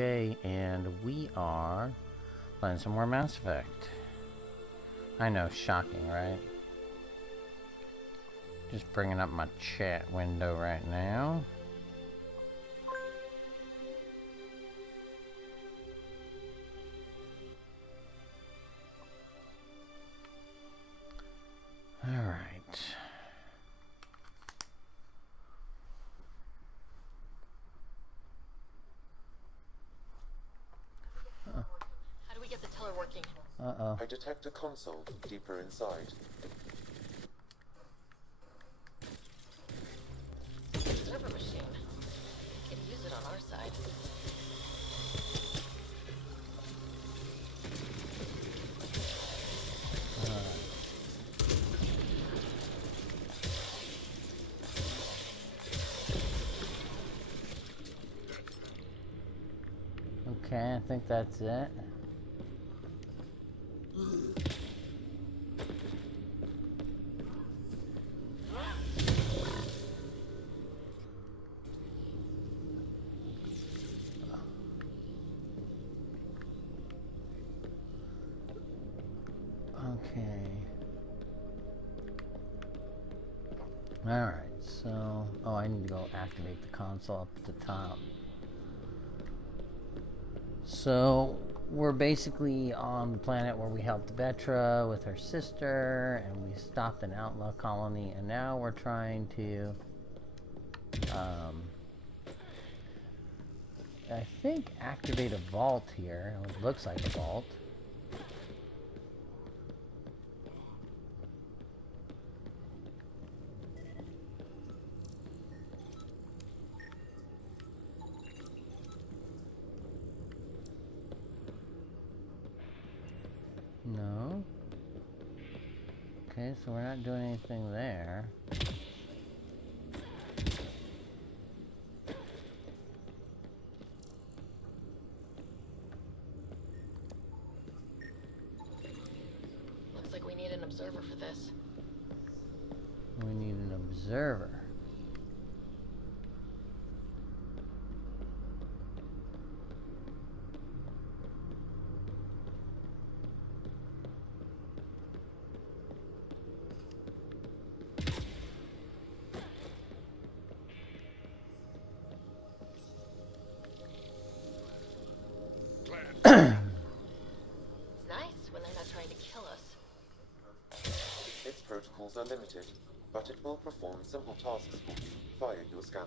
Okay, and we are playing some more Mass Effect. I know, shocking, right? Just bringing up my chat window right now. All right. How do we get the teller working? Uh-oh. I detect a console deeper inside. Server machine. We could use it on our side. Okay, I think that's it. Okay. Alright, so... Oh, I need to go activate the console up at the top. So, we're basically on the planet where we helped Vetra with her sister, and we stopped an outlaw colony, and now we're trying to... I think activate a vault here. It looks like a vault. No. Okay, so we're not doing anything there. Looks like we need an observer for this. We need an observer. It's nice when they're not trying to kill us. Its protocols are limited, but it will perform simple tasks for you via your scanner.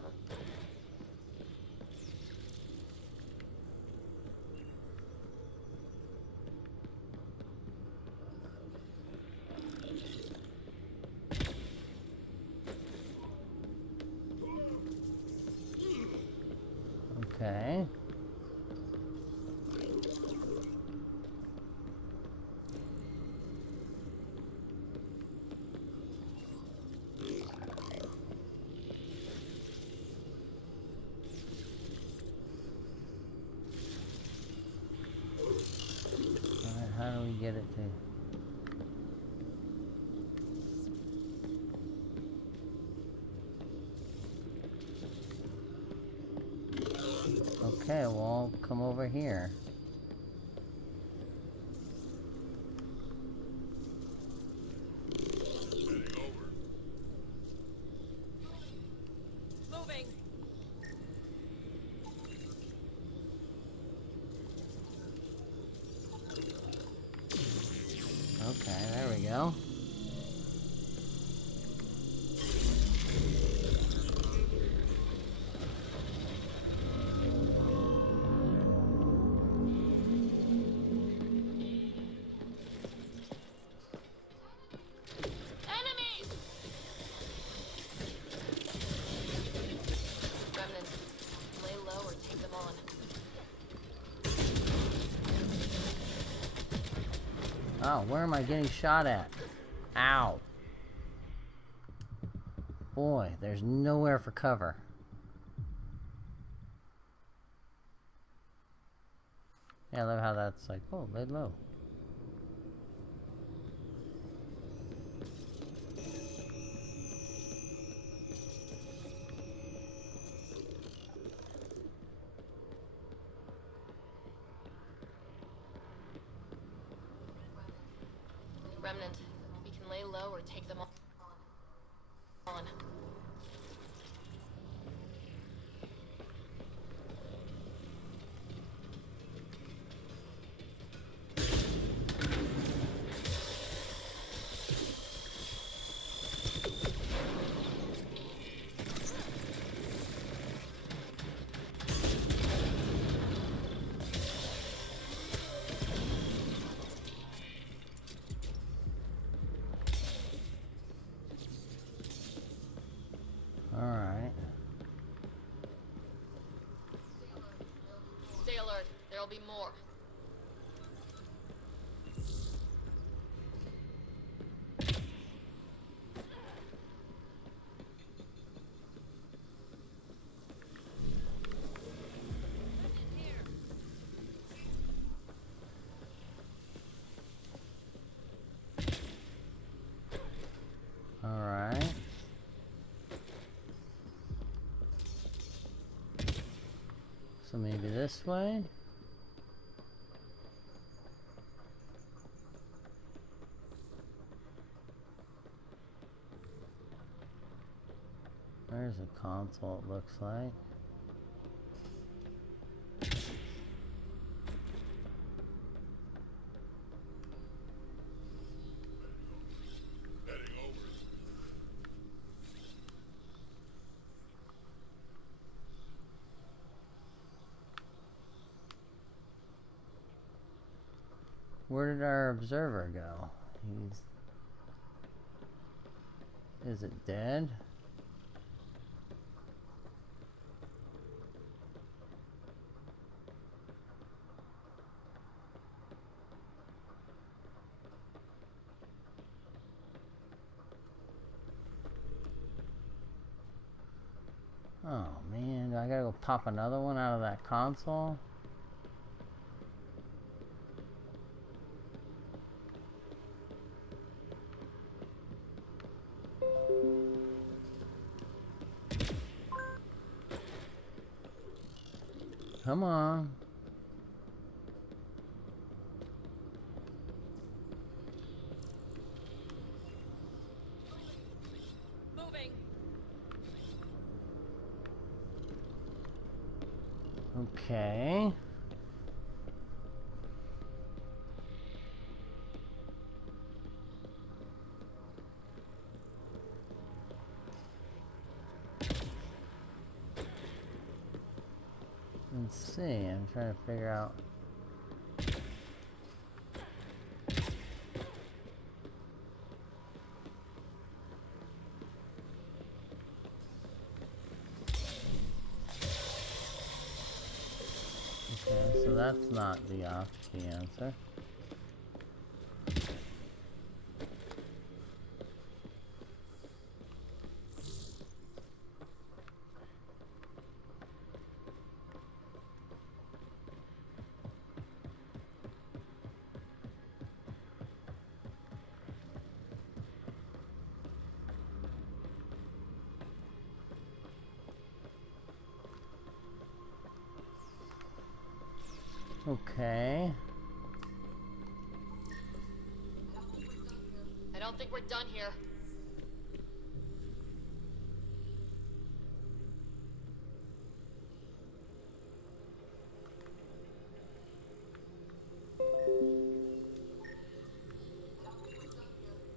Okay. Alright, how do we get it to... Okay, well, come over here. Moving. Okay, there we go. Enemies! Remnants, lay low or take them on. Oh, where am I getting shot at? Ow. Boy, there's nowhere for cover. Yeah, I love how that's like, oh, lay low. Remnant. We can lay low or take them on. Alright. Stay alert. There'll be more. Alright. So maybe this way? There's a console, it looks like. Where did our observer go? Is it dead? Oh man, I gotta go pop another one out of that console? Come on. Moving. Okay. Let's see, I'm trying to figure out. Okay, so that's not the off-key answer. Okay. I don't think we're done here.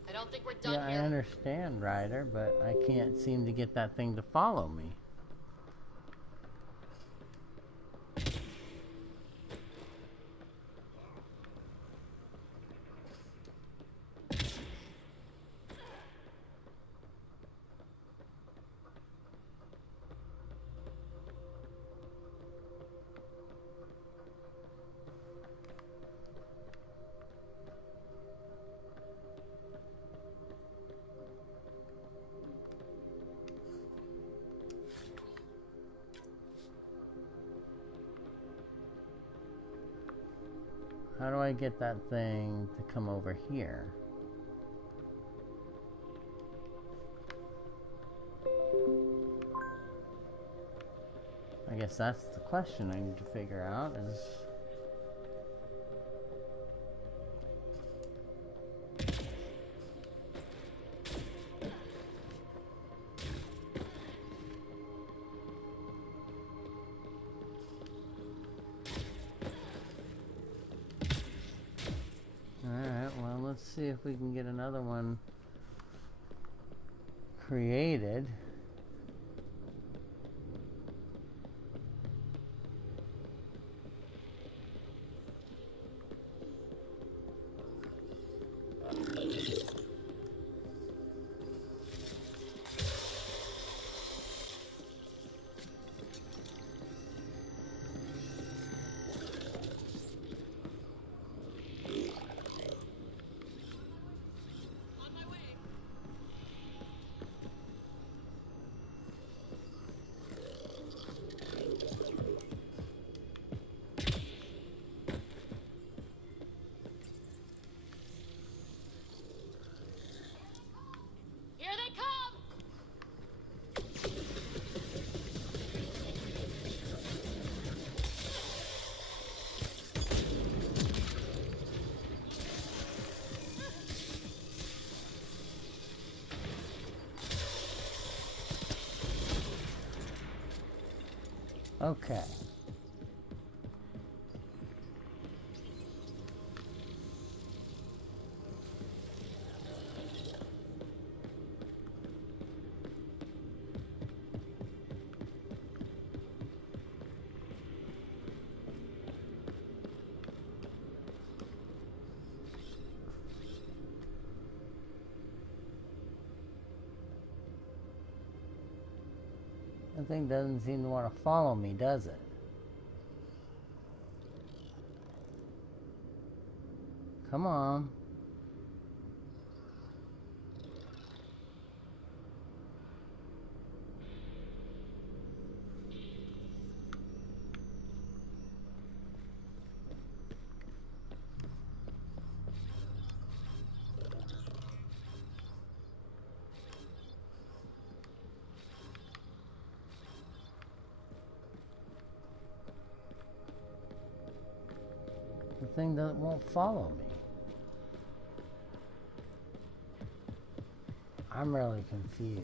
I don't think we're done Yeah, here. I understand, Ryder, but I can't seem to get that thing to follow me. How do I get that thing to come over here? I guess that's the question I need to figure out is... see if we can get another one created. Here they come! Okay. The thing doesn't seem to want to follow me, does it? Come on. The thing that won't follow me. I'm really confused.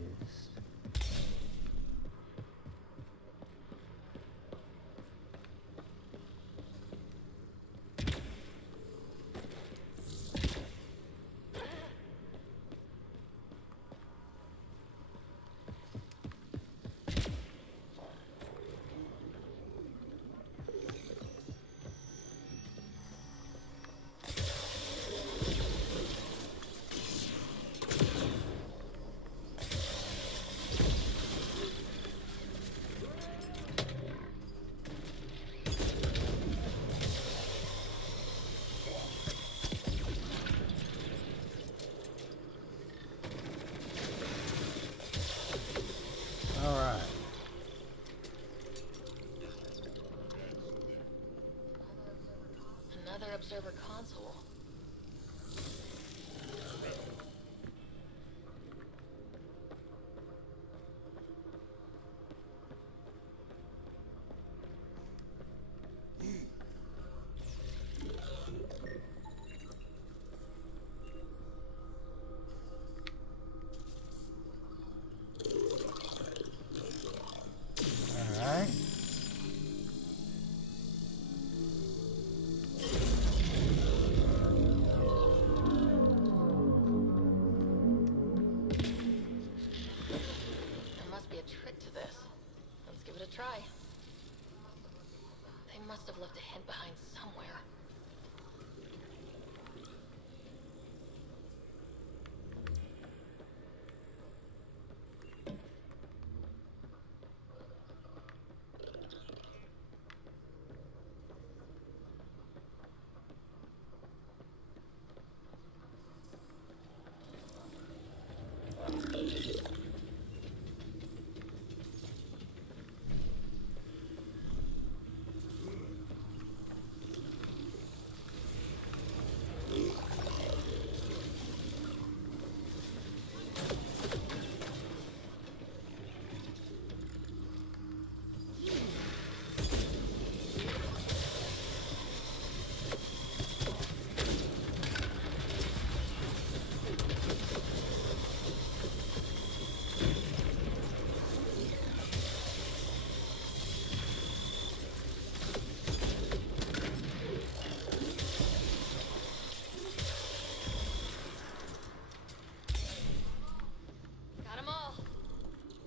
Another observer console. Alright. There must be a trick to this. Let's give it a try. They must have left a hint behind somewhere.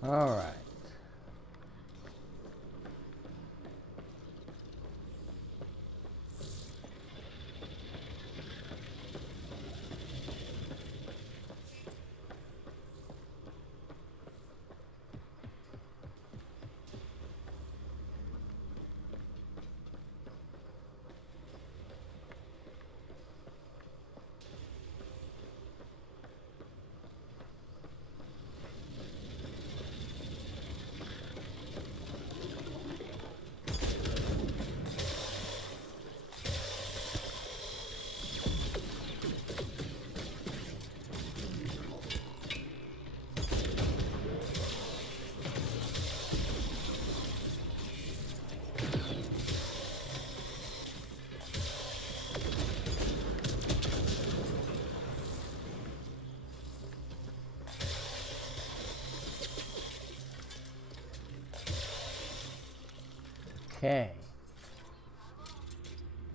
All right. Okay.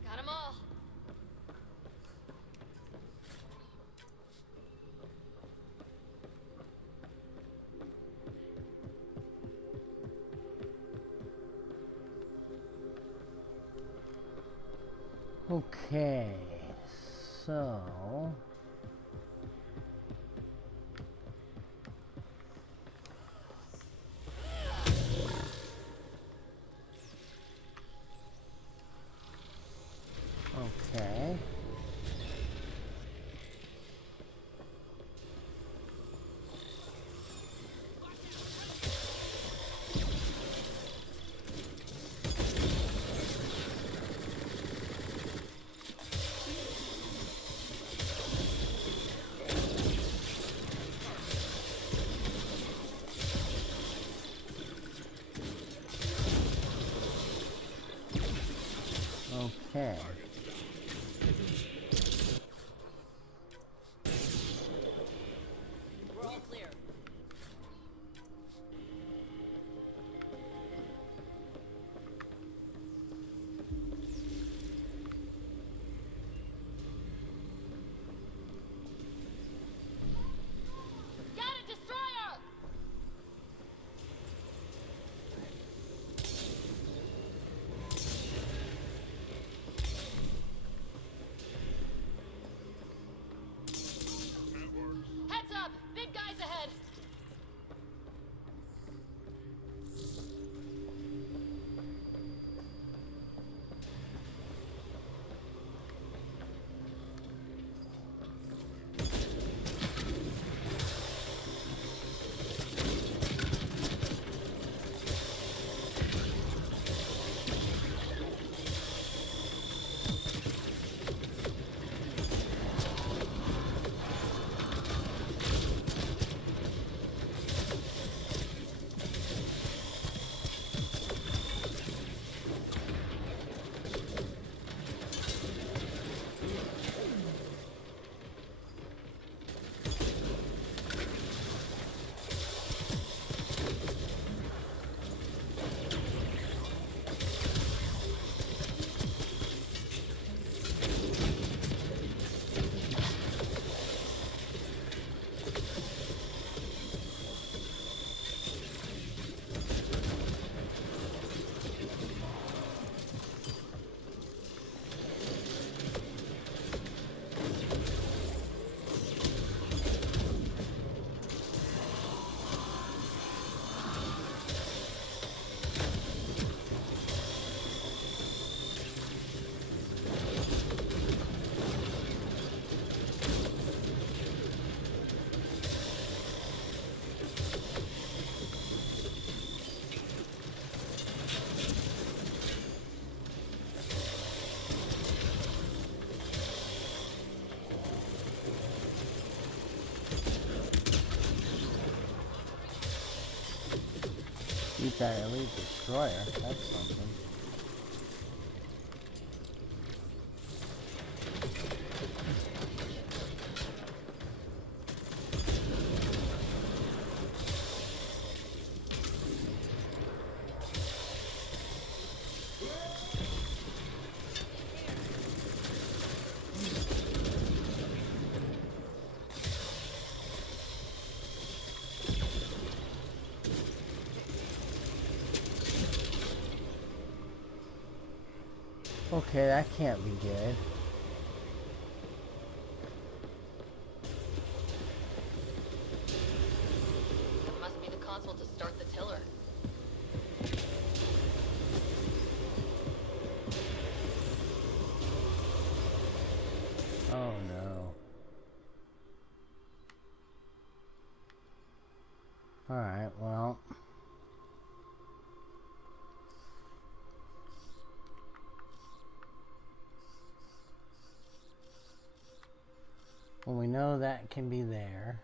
Got 'em all. Okay. So. Okay. Okay. We're all clear. Got a destroyer! Heads up! Big guys ahead! Beat that elite destroyer. That's something. Okay, that can't be good. That must be the console to start the tiller. Oh no. Alright, well. Well, we know that can be there.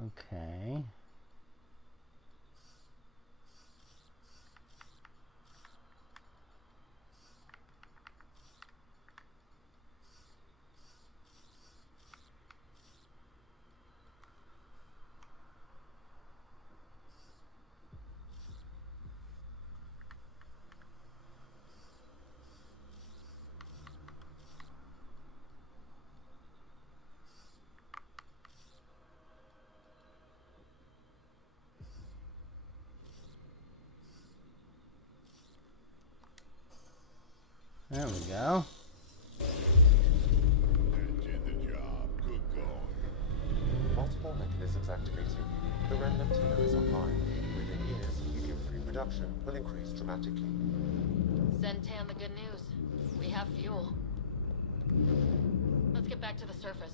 Okay. There we go. That did the job. Good going. Multiple mechanisms activated. The remnant tiller is online. Within years, helium-3 production will increase dramatically. Send Tan the good news. We have fuel. Let's get back to the surface.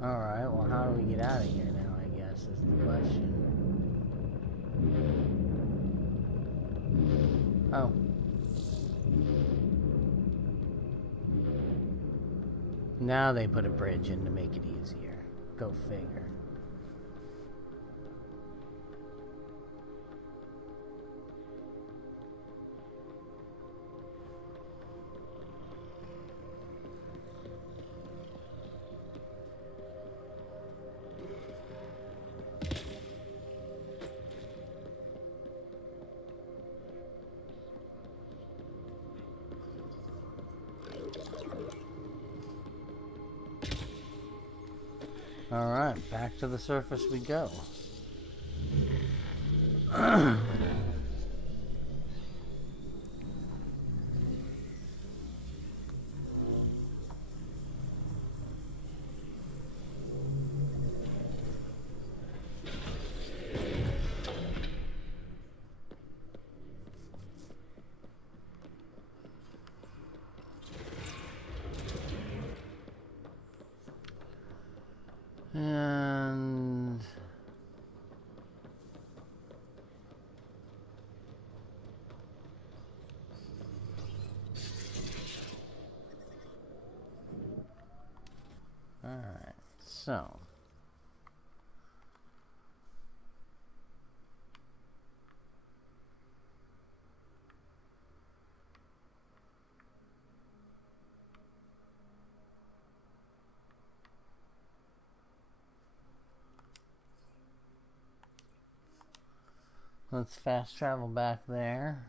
Alright, well, how do we get out of here now, I guess, is the question. Oh. Now they put a bridge in to make it easier. Go figure. Alright, back to the surface we go. And all right, so let's fast travel back there.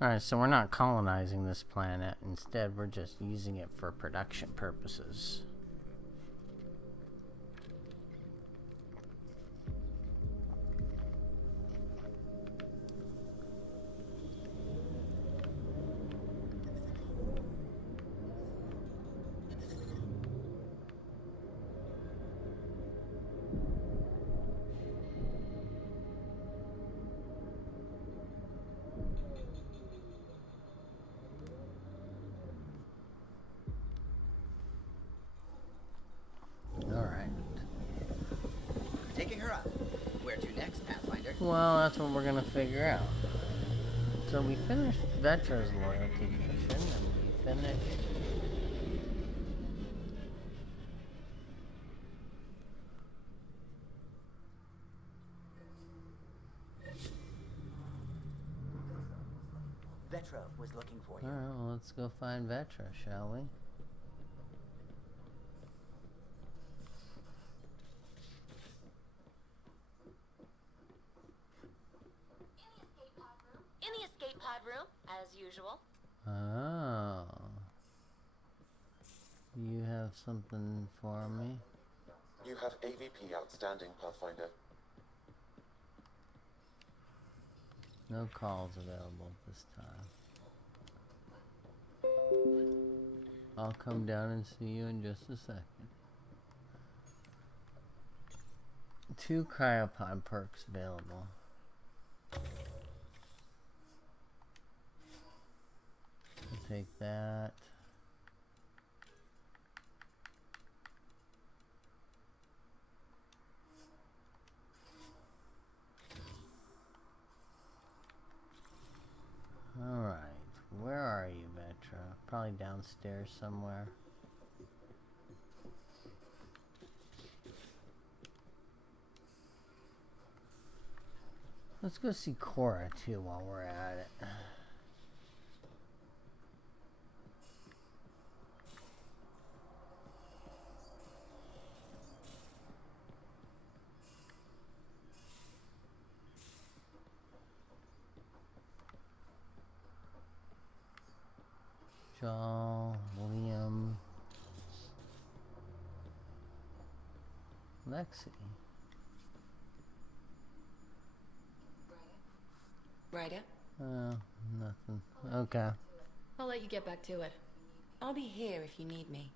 Alright, so we're not colonizing this planet. Instead, we're just using it for production purposes. Taking her up. Where to next, Pathfinder? Well, that's what we're gonna figure out. So we finished Vetra's loyalty mission, and we finished Vetra was looking for you. Alright, well, let's go find Vetra, shall we? In the escape pod room, as usual. Oh. You have something for me? You have AVP outstanding, Pathfinder. No calls available this time. I'll come down and see you in just a second. 2 cryopod perks available. I'll take that. Alright, where are you, Vetra? Probably downstairs somewhere. Let's go see Cora too while we're at it. Joel, Liam, Lexi. Ryder, Oh, nothing. Okay. I'll let you get back to it. I'll be here if you need me.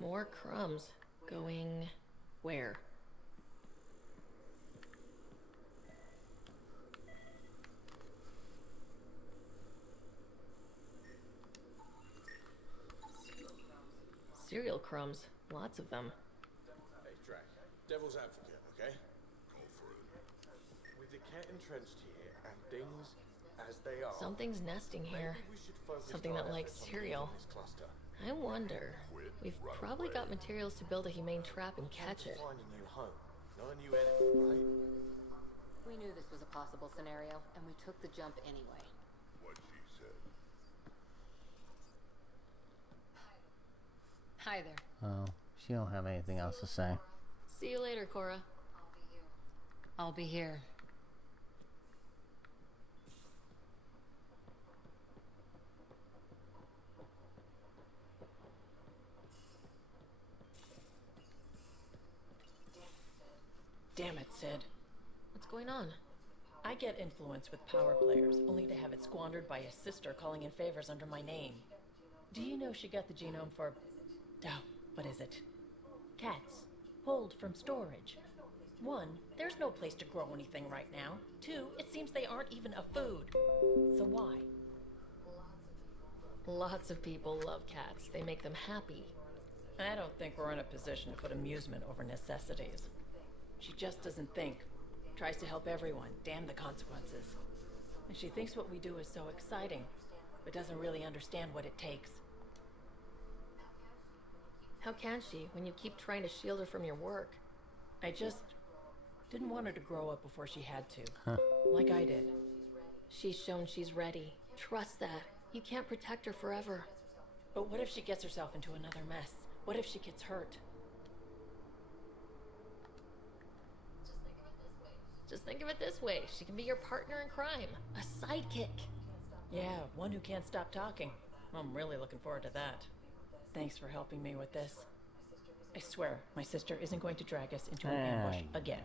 More crumbs. Going where? Cereal crumbs. Lots of them. Hey, Drac. Devil's advocate, okay? Go for it. With the cat entrenched here and things as they are, Something's nesting here. maybe we should focus Something our that likes efforts on cereal. leaving this cluster. I wonder. We've probably got materials to build a humane trap and catch it. Find a new home, not a new enemy, right? We knew this was a possible scenario, and we took the jump anyway. What she said. Hi there. Oh, she don't have anything else to say. See you later, Cora. I'll be here. Damn it, Sid. What's going on? I get influence with power players, only to have it squandered by a sister calling in favors under my name. Do you know she got the genome for... oh, what is it? Cats. Pulled from storage. 1, there's no place to grow anything right now. 2, it seems they aren't even a food. So why? Lots of people love cats. They make them happy. I don't think we're in a position to put amusement over necessities. She just doesn't think. Tries to help everyone, damn the consequences. And she thinks what we do is so exciting, but doesn't really understand what it takes. How can she when you keep trying to shield her from your work? I just didn't want her to grow up before she had to. Like I did. She's shown she's ready. Trust that. You can't protect her forever. But what if she gets herself into another mess? What if she gets hurt? Just think of it this way. She can be your partner in crime. A sidekick. Yeah, one who can't stop talking. I'm really looking forward to that. Thanks for helping me with this. I swear, my sister isn't going to drag us into an ambush again.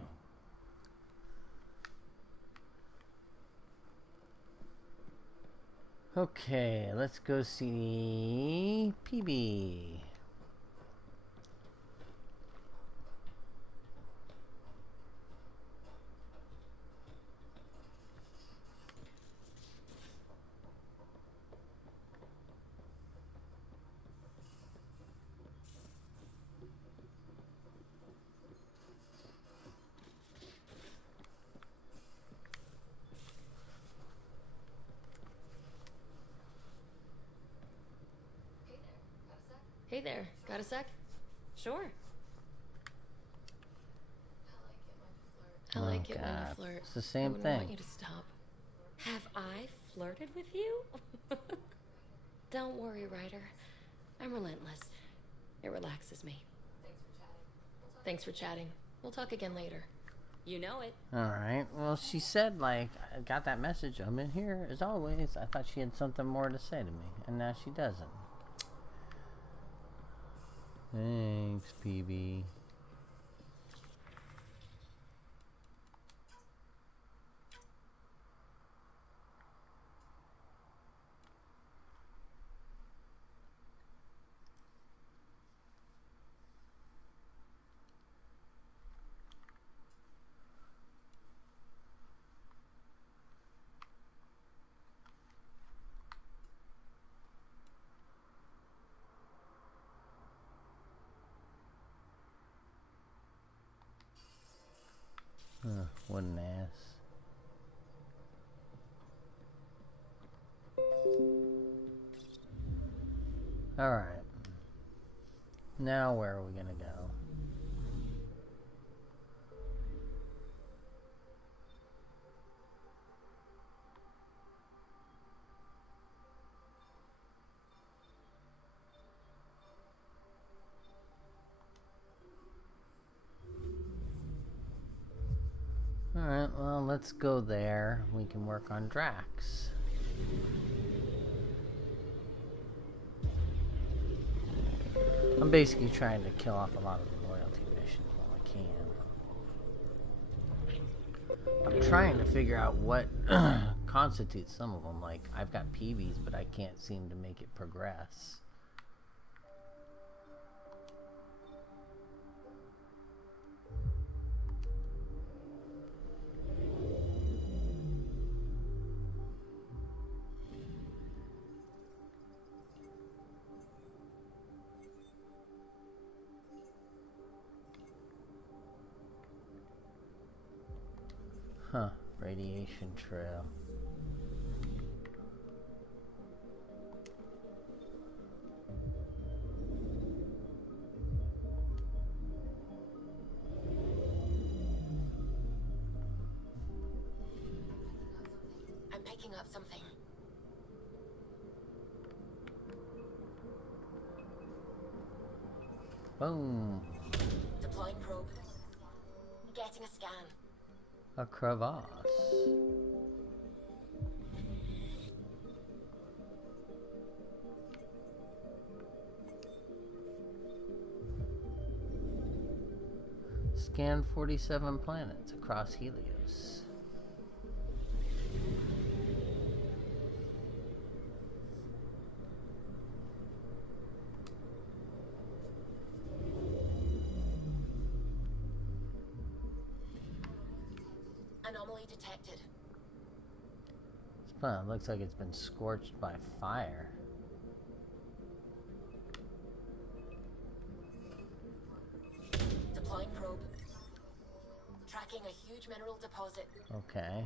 Okay, let's go see PB. there. Got a sec? Sure. I like it when you God. flirt. It's the same I wouldn't thing. want you to stop. Have I flirted with you? Don't worry, Ryder. I'm relentless. It relaxes me. Thanks for chatting. We'll talk again later. You know it. Alright. Well, she said, like, I got that message. I'm in here as always. I thought she had something more to say to me. And now she doesn't. Thanks, PB. What an ass. Alright. Now where are we gonna go? Alright, well, let's go there. We can work on Drax. I'm basically trying to kill off a lot of the loyalty missions while I can. I'm trying to figure out what constitutes some of them. Like, I've got PBs, but I can't seem to make it progress. Huh, radiation trail. I'm picking up something. Boom. Deploying probe. Getting a scan. A crevasse. Scan 47 planets across Helios. Anomaly detected. It looks like it's been scorched by fire. Deploying probe. Tracking a huge mineral deposit. Okay.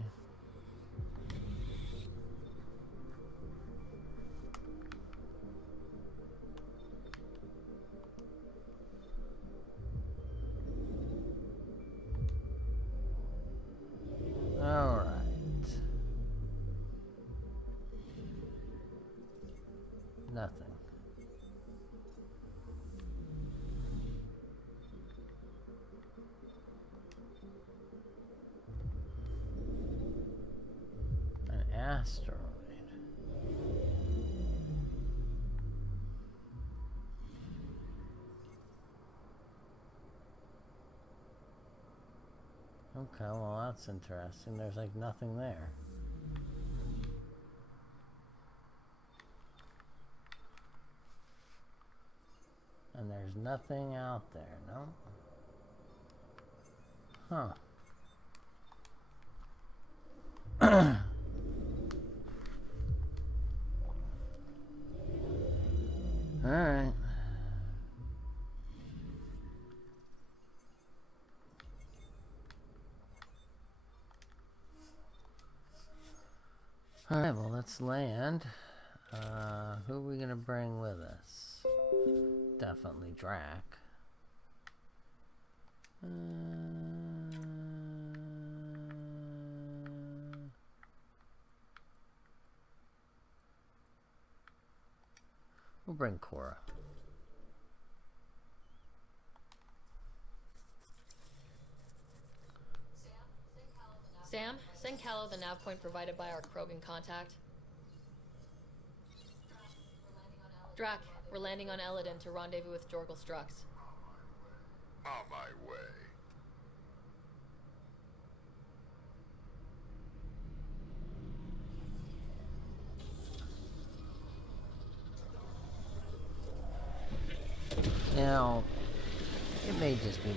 All right. Nothing. An asteroid. Okay, well that's interesting. There's like nothing there. And there's nothing out there, no? Huh. Alright. Alright, well let's land. Who are we gonna bring with us? definitely Drac. We'll bring Cora. Sam, send Callow the nav point provided by our Krogan contact. Drac, we're landing on Elaaden to rendezvous with Jorgal Strux. On my way. Now, it may just be me,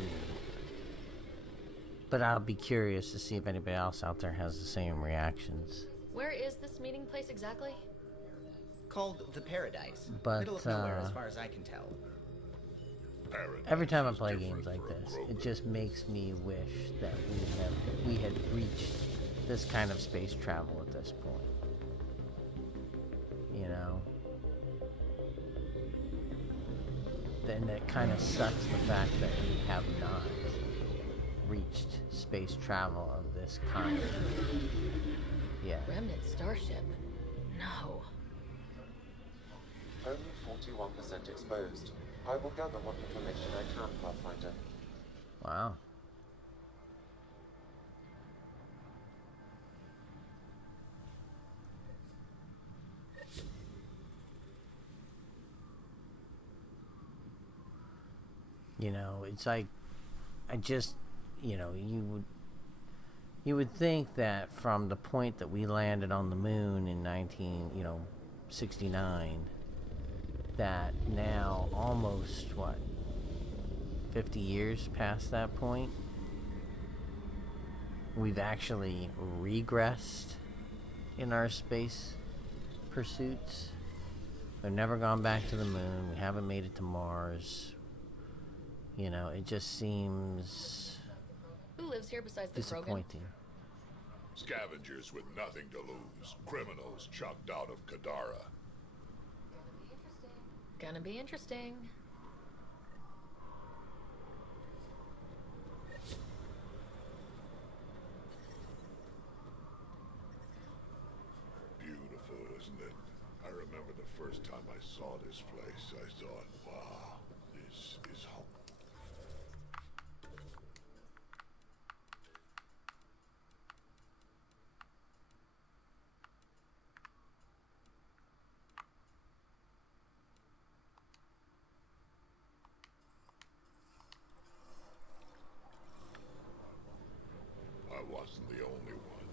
but I'll be curious to see if anybody else out there has the same reactions. Where is this meeting place exactly? Called the Paradise. But, Middle of nowhere, as far as I can tell. Paradise Every time I is play different games like for a this, Krogan. it just makes me wish that we had reached this kind of space travel at this point. You know? Then it kind of sucks the fact that we have not reached space travel of this kind. Yeah. Remnant starship? No. Only 41% exposed. I will gather what information I can, Pathfinder. Wow. You know, it's like, I just, you know, you would think that from the point that we landed on the moon in 69, that now almost, 50 years past that point, we've actually regressed in our space pursuits. We've never gone back to the moon. We haven't made it to Mars. You know, it just seems Who lives here besides the Krogan? disappointing. Scavengers with nothing to lose. Criminals chucked out of Kadara. Gonna be interesting. Beautiful, isn't it? I remember the first time I saw this place. I thought, wow, this is home. I wasn't the only one.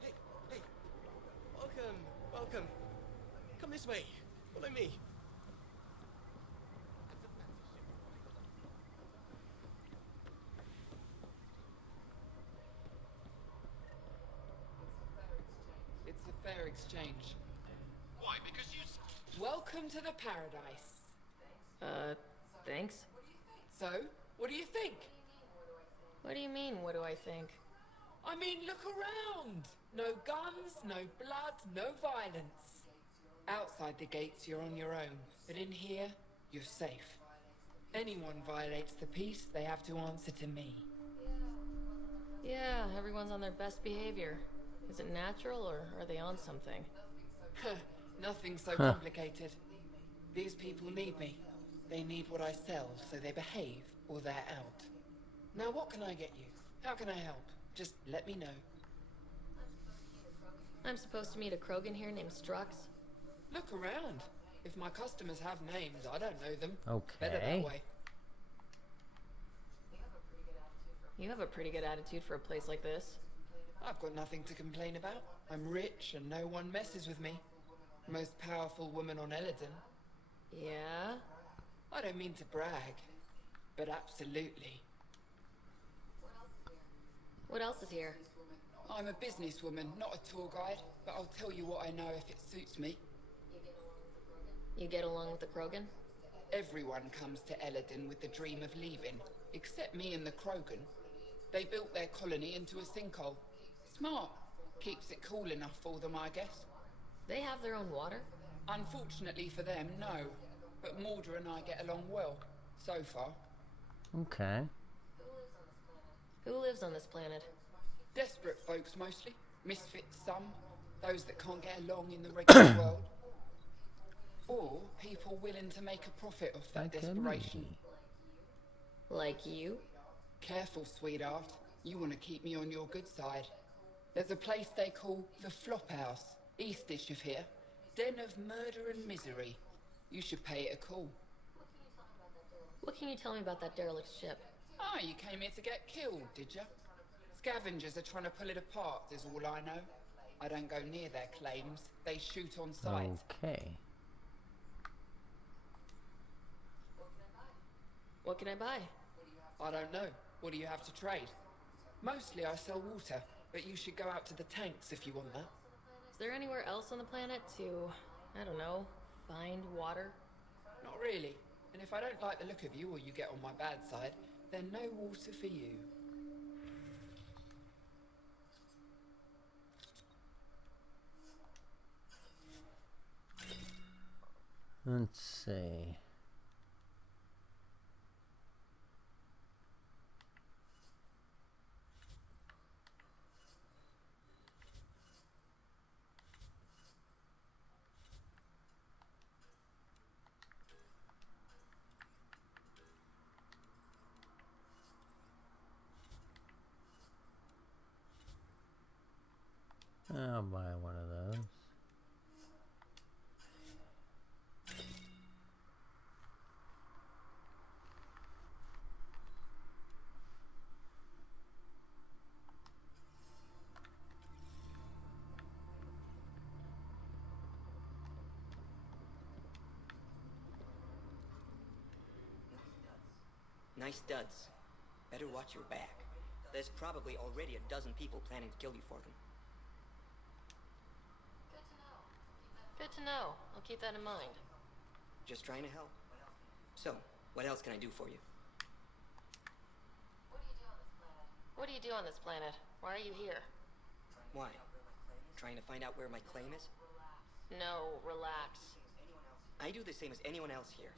Hey, hey. Welcome. Come this way. Follow me. It's a fair exchange. Why? Because you... Welcome to the paradise. Thanks? So, what do you think? What do you mean, what do I think? I mean, look around! No guns, no blood, no violence. Outside the gates, you're on your own. But in here, you're safe. Anyone violates the peace, they have to answer to me. Yeah, everyone's on their best behavior. Is it natural, or are they on something? Nothing so complicated. These people need me. They need what I sell, so they behave, or they're out. Now what can I get you? How can I help? Just let me know. I'm supposed to meet a Krogan here named Strux. Look around. If my customers have names, I don't know them. Okay. Better that way. You have a pretty good attitude for a place like this. I've got nothing to complain about. I'm rich and no one messes with me. Most powerful woman on Elaaden. Yeah? I don't mean to brag, but absolutely. What else is here? I'm a businesswoman, not a tour guide, but I'll tell you what I know if it suits me. You get along with the Krogan? Everyone comes to Elaaden with the dream of leaving, except me and the Krogan. They built their colony into a sinkhole. Smart. Keeps it cool enough for them, I guess. They have their own water? Unfortunately for them, no. But Mordor and I get along well, so far. Okay. Who lives on this planet? Desperate folks, mostly. Misfits, some. Those that can't get along in the regular world. Or people willing to make a profit off that desperation. Like you? Careful, sweetheart. You want to keep me on your good side. There's a place they call the Flop House, eastish of here. Den of murder and misery. You should pay it a call. What can you tell me about that derelict ship? Ah, you came here to get killed, did you? Scavengers are trying to pull it apart, is all I know. I don't go near their claims. They shoot on sight. Okay. What can I buy? I don't know. What do you have to trade? Mostly I sell water, but you should go out to the tanks if you want that. Is there anywhere else on the planet to, I don't know, find water? Not really. And if I don't like the look of you or you get on my bad side, then no water for you. Let's see. I'll buy one of those. Nice duds. Better watch your back. There's probably already a dozen people planning to kill you for them. Good to know. I'll keep that in mind. Just trying to help. So, what else can I do for you? What do you do on this planet? Why are you here? Why? Trying to find out where my claim is? No, relax. I do the same as anyone else here.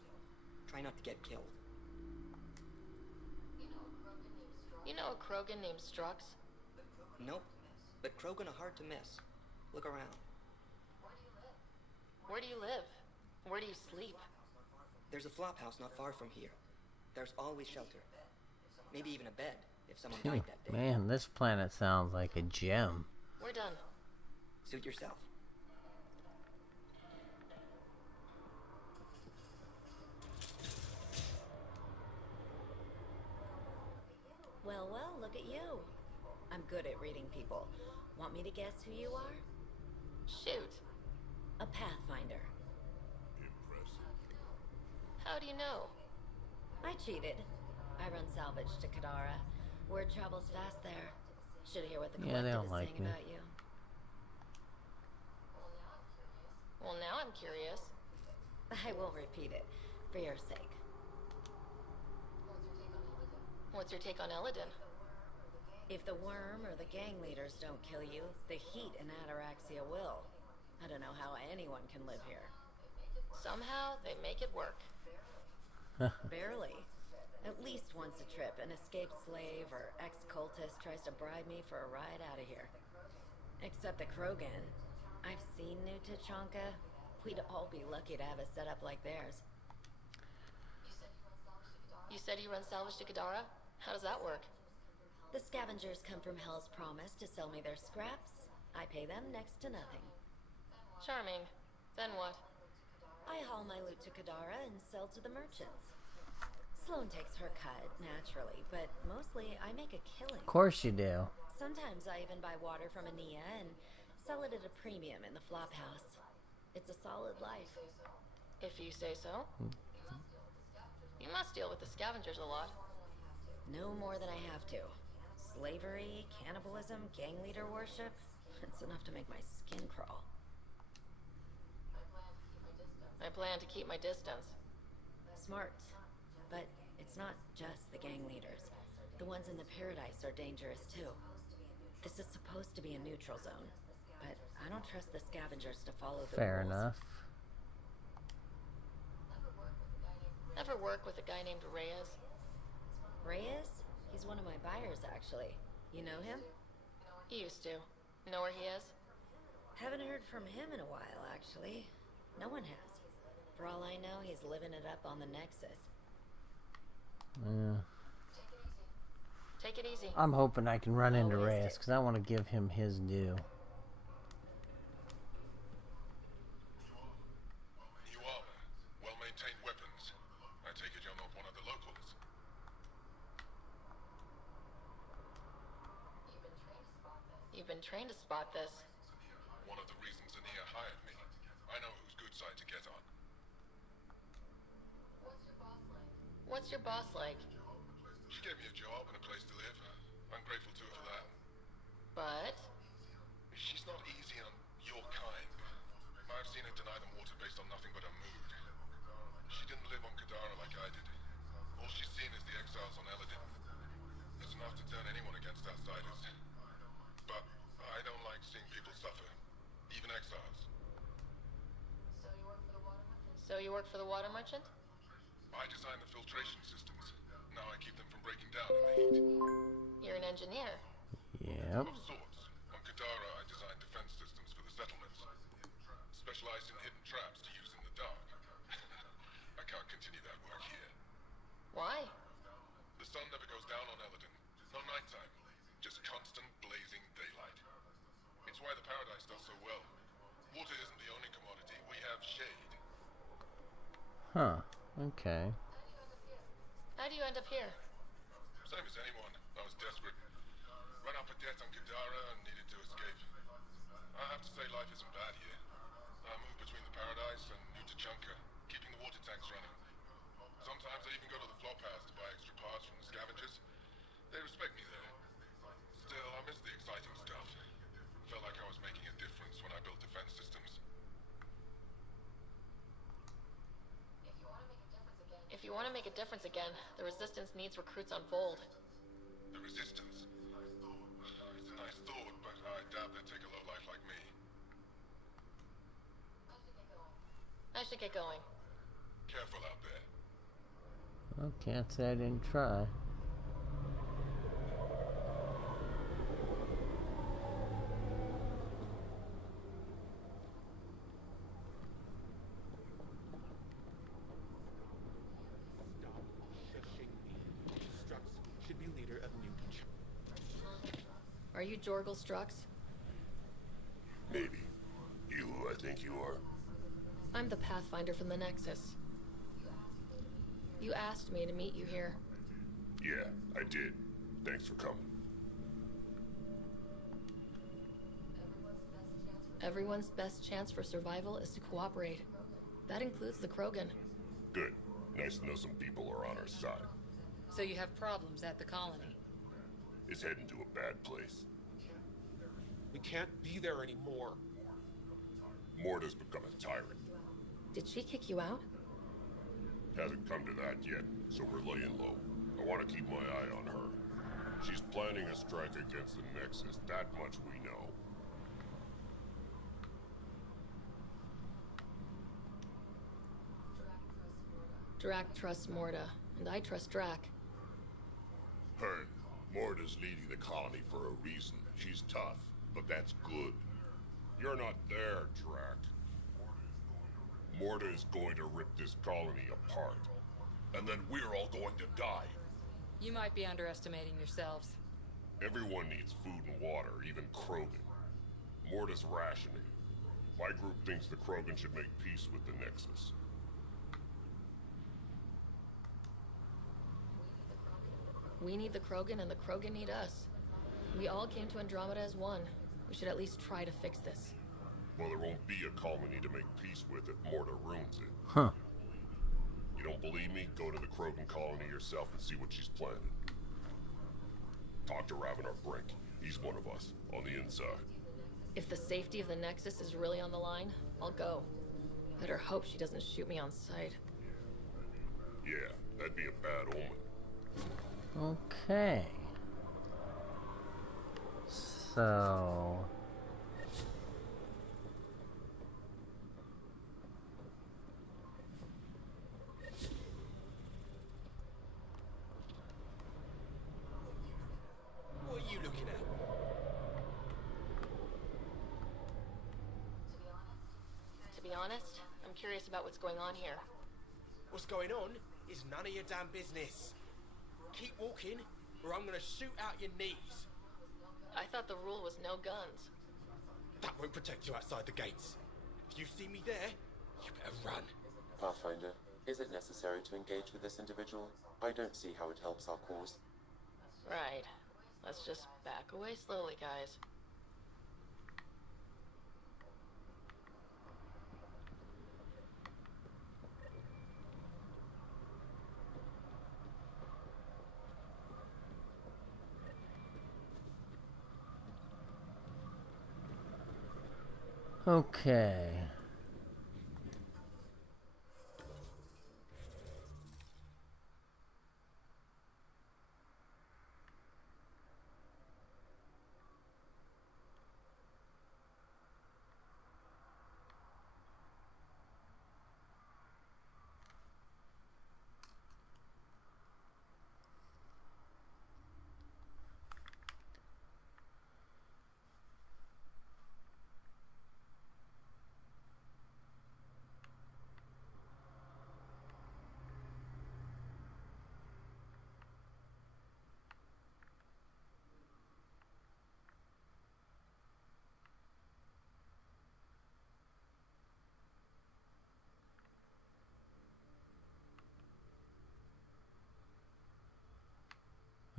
Try not to get killed. You know a Krogan named Strux? Nope. But Krogan are hard to miss. Look around. Where do you live? Where do you sleep? There's a flop house not far from here. There's always shelter. Maybe even a bed, if someone died that day. Man, this planet sounds like a gem. We're done. Suit yourself. Well, well, look at you. I'm good at reading people. Want me to guess who you are? Shoot. A Pathfinder. Impressive. How do you know? I cheated. I run salvage to Kadara. Word travels fast there. Should hear what the Yeah, they collective don't is like saying me. about you. Well, now I'm curious. I will repeat it, for your sake. What's your take on Elaaden? If the worm or the gang leaders don't kill you, the heat in Ataraxia will. I don't know how anyone can live here. Somehow, they make it work. Barely. At least once a trip, an escaped slave or ex-cultist tries to bribe me for a ride out of here. Except the Krogan. I've seen New Tachanka. We'd all be lucky to have a setup like theirs. You said you run salvage to Kadara? How does that work? The scavengers come from Hell's Promise to sell me their scraps. I pay them next to nothing. Charming. Then what? I haul my loot to Kadara and sell to the merchants. Sloane takes her cut, naturally, but mostly I make a killing. Of course you do. Sometimes I even buy water from Ania and sell it at a premium in the flop house. It's a solid life. If you say so. You must deal with the scavengers a lot. No more than I have to. Slavery, cannibalism, gang leader worship. It's enough to make my skin crawl. I plan to keep my distance. smart. But it's not just the gang leaders. The ones in the Paradise are dangerous too. This is supposed to be a neutral zone, but I don't trust the scavengers to follow the Fair rules. enough. Ever work with a guy named Reyes? Reyes? He's one of my buyers, actually. You know him? He used to. Know where he is? Haven't heard from him in a while, actually. No one has. For all I know, he's living it up on the Nexus. Yeah. Take it easy. I'm hoping I can run into Oh, is Reyes it? because I want to give him his due. New armor, well-maintained weapons. I take it you're not one of the locals. You've been trained to spot this. One of the reasons Ania hired me. I know whose good side to get on. What's your boss like? She gave me a job and a place to live. I'm grateful to her for that. But She's not easy on your kind. I've seen her deny them water based on nothing but her mood. She didn't live on Kadara like I did. All she's seen is the exiles on Elaaden. It's enough to turn anyone against outsiders. But I don't like seeing people suffer, even exiles. so you work for the water merchant? I design the filtration systems. Now I keep them from breaking down in the heat. You're an engineer. Yep. Of sorts. On Kadara, I design defense systems for the settlements. Specialized in hidden traps to use in the dark. I can't continue that work here. Why? The sun never goes down on Elaaden. No nighttime. Just constant blazing daylight. It's why the Paradise does so well. Water isn't the only commodity. We have shade. Huh. Okay. How do you end up here? Same as anyone. I was desperate. Ran up a debt on Kadara and needed to escape. I have to say life isn't bad here. I move between the Paradise and New Tachanka, keeping the water tanks running. Sometimes I even go to the flop house to buy extra parts from the scavengers. They respect me there. Still, I miss the exciting stuff. Felt like I was making a difference when I built defense systems. If you want to make a difference again, the Resistance needs recruits on Vold. The Resistance. It's a nice thought, but I doubt they'd take a lowlife like me. I should get going. Careful out there. Well, can't say I didn't try. Stop shushing me. Strux should be leader of New Tachanka. Are you Jorgal Strux? Maybe. You who I think you are. I'm the Pathfinder from the Nexus. You asked me to meet you here. Yeah, I did. Thanks for coming. Everyone's best chance for survival is to cooperate. That includes the Krogan. Good. Nice to know some people are on our side. So you have problems at the colony? It's heading to a bad place. We can't be there anymore. Morta's become a tyrant. Did she kick you out? Hasn't come to that yet, so we're laying low. I want to keep my eye on her. She's planning a strike against the Nexus, that much we know. Drac trusts Morta, and I trust Drac. Hearn, Morta's leading the colony for a reason. She's tough, but that's good. You're not there, Drac. Morta is going to rip this colony apart. And then we're all going to die. You might be underestimating yourselves. Everyone needs food and water, even Krogan. Morta's rationing. My group thinks the Krogan should make peace with the Nexus. We need the Krogan, and the Krogan need us. We all came to Andromeda as one. We should at least try to fix this. Well, there won't be a colony to make peace with if Morta ruins it. Huh. You don't believe me? Go to the Krogan colony yourself and see what she's planning. Talk to Ravenar Brink. He's one of us, on the inside. If the safety of the Nexus is really on the line, I'll go. Better hope she doesn't shoot me on sight. Yeah, that'd be a bad omen. Okay. So... What are you looking at? To be honest, I'm curious about what's going on here. What's going on is none of your damn business. Keep walking, or I'm gonna shoot out your knees. I thought the rule was no guns. That won't protect you outside the gates. If you see me there, you better run. Pathfinder, is it necessary to engage with this individual? I don't see how it helps our cause. Right. Let's just back away slowly, guys. Okay.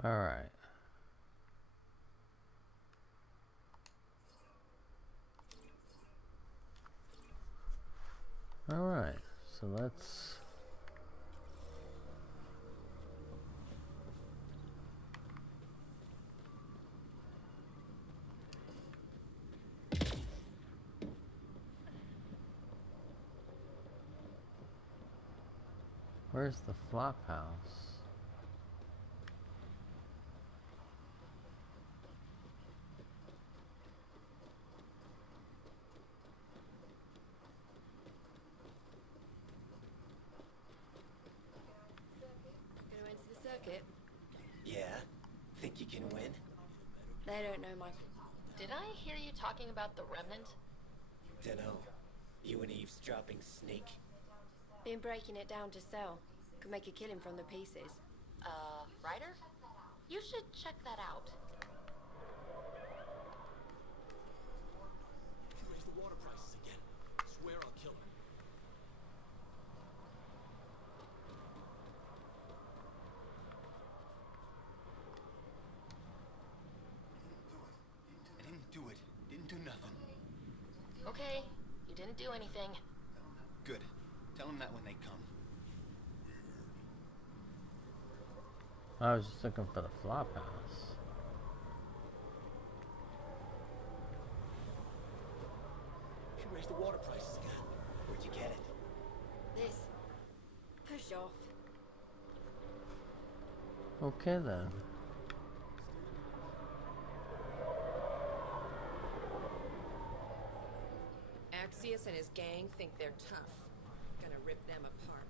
All right. All right. So let's... Where's the flop house? Gonna enter the circuit? Yeah? Think you can win? They don't know my... Did I hear you talking about the Remnant? Dunno. You an eavesdropping snake? Been breaking it down to sell. Could make a killing from the pieces. Ryder? You should check that out. Raise the water prices again. Swear I'll kill her. I didn't do it. Didn't do nothing. Okay, you didn't do anything. Good. Tell them that when they come. I was just looking for the flop house. Should raise the water prices again. Where'd you get it? This. Push off. Okay then. Axios and his gang think they're tough. Gonna rip them apart.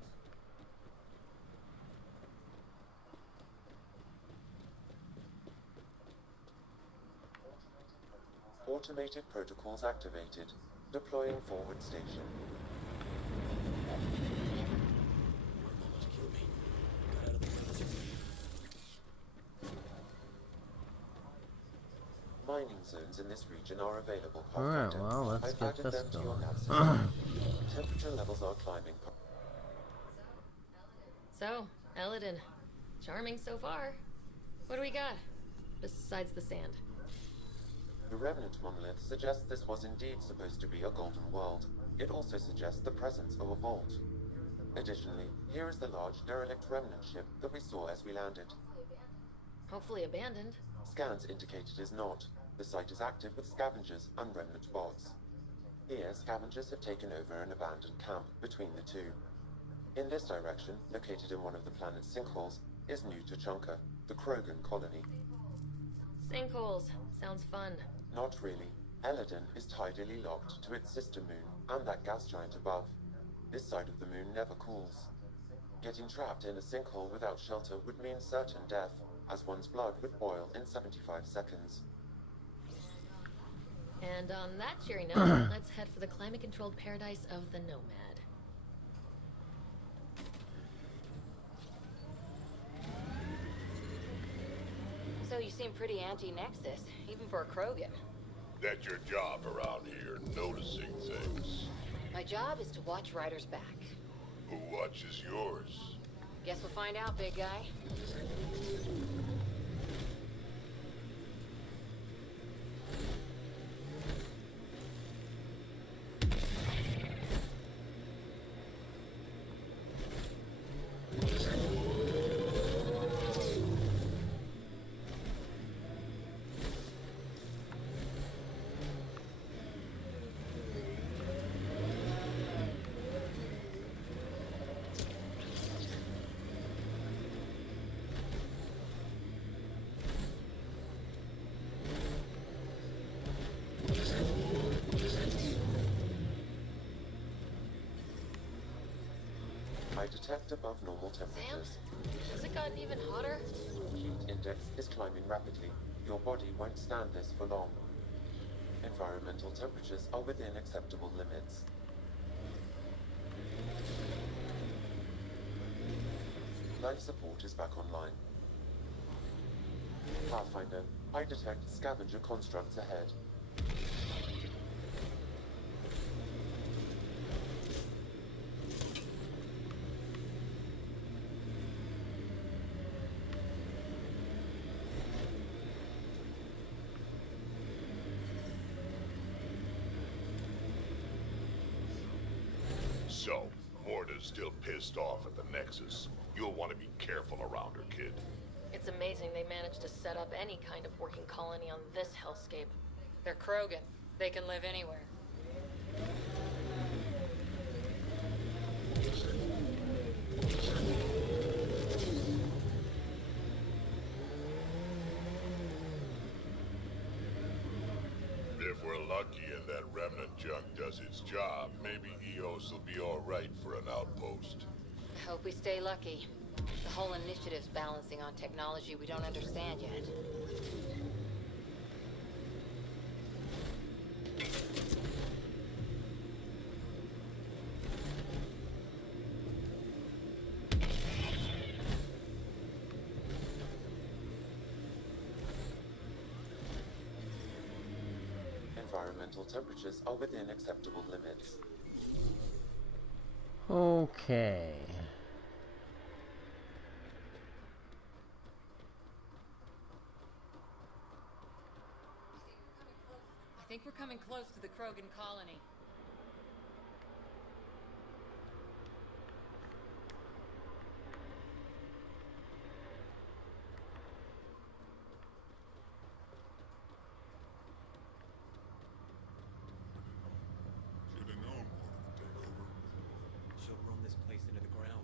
Automated protocols activated. Deploying forward station. Almost killed me. Got out of the closet. Mining zones in this region are available. Alright, Pathfinder. well, let's I've get added this them to your going. nav system. Temperature levels are climbing. So, Elaaden. Charming so far. What do we got? Besides the sand. The Remnant monolith suggests this was indeed supposed to be a golden world. It also suggests the presence of a vault. Additionally, here is the large derelict remnant ship that we saw as we landed. Hopefully abandoned. Scans indicate it is not. The site is active with scavengers and remnant bots. Here, scavengers have taken over an abandoned camp between the two. In this direction, located in one of the planet's sinkholes, is New Tuchanka, the Krogan colony. Sinkholes. Sounds fun. Not really. Elaaden is tidally locked to its sister moon and that gas giant above. This side of the moon never cools. Getting trapped in a sinkhole without shelter would mean certain death, as one's blood would boil in 75 seconds. And on that cheery note, let's head for the climate-controlled paradise of the Nomad. So you seem pretty anti-Nexus, even for a Krogan. That's your job around here, noticing things. My job is to watch Ryder's back. Who watches yours? Guess we'll find out, big guy. I detect above normal temperatures. Has it gotten even hotter? Heat index is climbing rapidly. Your body won't stand this for long. Environmental temperatures are within acceptable limits. Life support is back online. Pathfinder, I detect scavenger constructs ahead. So, Morta's still pissed off at the Nexus. You'll want to be careful around her, kid. It's amazing they managed to set up any kind of working colony on this hellscape. They're Krogan. They can live anywhere. If we're lucky and that remnant junk does its job, maybe EOS will be alright for an outpost. I hope we stay lucky. The whole initiative's balancing on technology we don't understand yet. Environmental temperatures are within acceptable limits. Okay. I think we're coming close to the Krogan colony. Should have known Morta would take over. She'll run this place into the ground.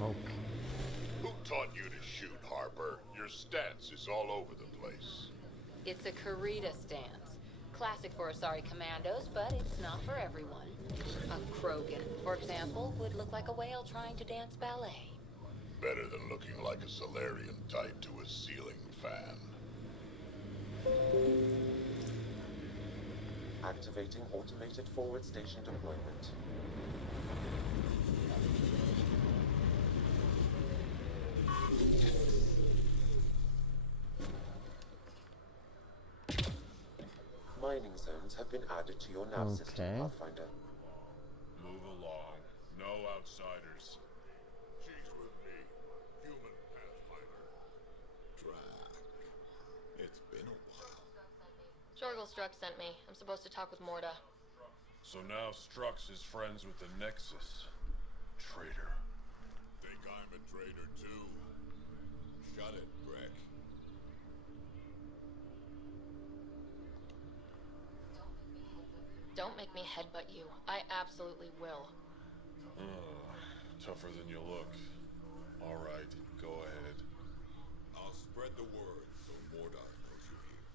Okay. Who taught you to shoot, Harper? Your stance is all over the place. It's a Karita stance. classic for Asari commandos, but it's not for everyone. A Krogan, for example, would look like a whale trying to dance ballet. Better than looking like a Solarian tied to a ceiling fan. Activating automated forward station deployment. Mining zones have been added to your nav system, Pathfinder. Move along. No outsiders. She's with me. Human Pathfinder. Drac. It's been a while. Jorgel Struck sent me. I'm supposed to talk with Morda. So now Strux is friends with the Nexus. Traitor. Think I'm a traitor too? Shut it, Greg. Don't make me headbutt you. I absolutely will. Tougher than you look. All right, go ahead. I'll spread the word so Morda knows you're here.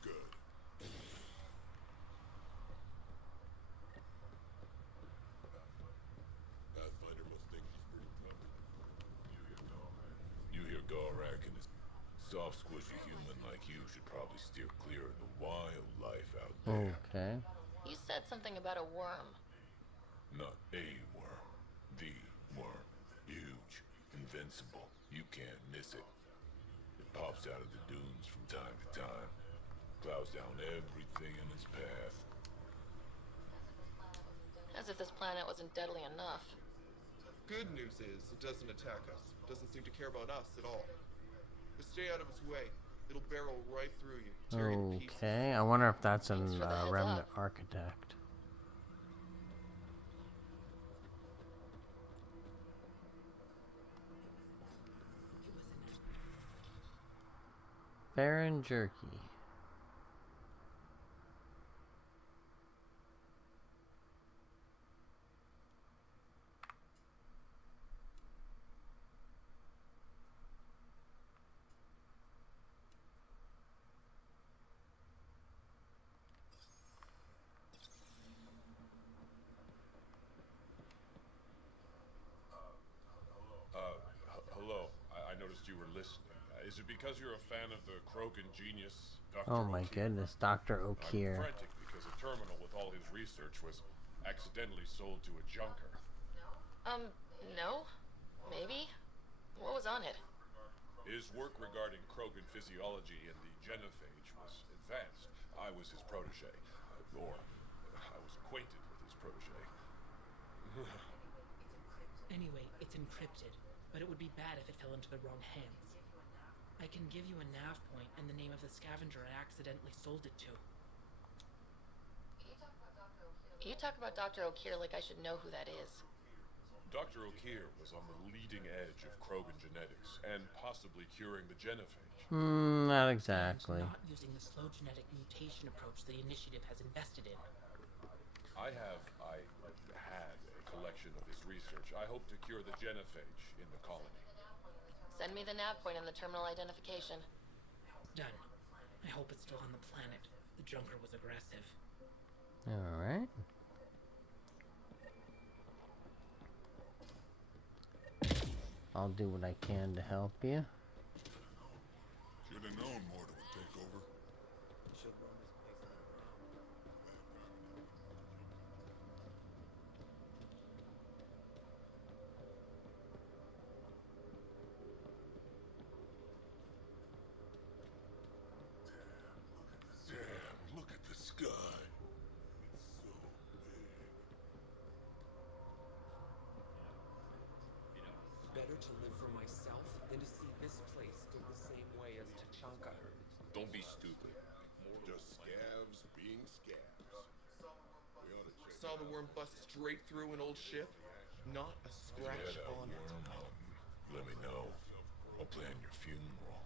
Good. Pathfinder must think she's pretty clever. You hear Gorak and his soft, squishy human like you should probably steer clear of the wildlife out there. Okay. You said something about a worm. Not a worm. The worm. Huge. Invincible. You can't miss it. It pops out of the dunes from time to time. Plows down everything in its path. As if this planet wasn't deadly enough. Good news is, it doesn't attack us. It doesn't seem to care about us at all. Just stay out of its way. It'll barrel right through you, tear you to pieces. Okay, I wonder if that's a Thanks for the heads remnant up. architect. Baron Jerky. Hello. I noticed you were listening. Is it because you're a fan of the Krogan genius, Dr. Oh my O'Keefe? goodness, Dr. I'm O'Keefe. frantic because a terminal with all his research was accidentally sold to a junker. No? Maybe? What was on it? His work regarding Krogan physiology and the genophage was advanced. I was his protege. Or, I was acquainted with his protege. Anyway, it's encrypted, but it would be bad if it fell into the wrong hands. I can give you a nav point and the name of the scavenger I accidentally sold it to. You talk about Dr. O'Keefe like I should know who that is. Dr. O'Keefe was on the leading edge of Krogan genetics and possibly curing the genophage. Not exactly. And not using the slow genetic mutation approach the initiative has invested in. I had a collection of his research. I hope to cure the genophage in the colony. Send me the nav point and the terminal identification. Done. I hope it's still on the planet. The junker was aggressive. Alright. I'll do what I can to help you. Should have known Morda would take over. Damn, look at the sky. It's so big. Better to live for myself than to see this place go the same way as Tachanka. Don't be stupid. Just scabs being scabs. We ought to check. Saw the worm bust straight through an old ship. Not a scratch on it. Let me know. I'll plan your funeral.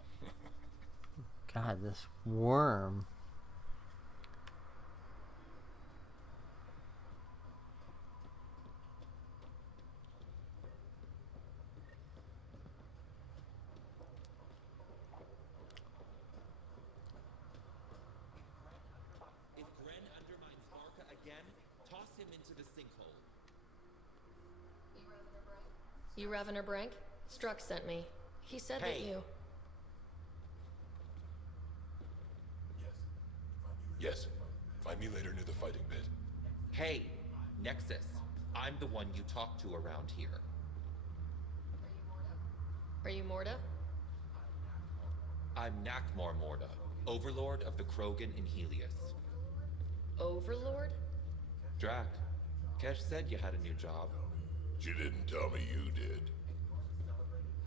God, this worm. If him into the sinkhole. You Revener Brank? Struck sent me. He said that you... Yes. Find me later near the fighting pit. Hey, Nexus. I'm the one you talk to around here. Are you Morda? I'm Nakmor Morda, Overlord of the Krogan in Helios. Overlord? Drac, Kesh said you had a new job. She didn't tell me you did.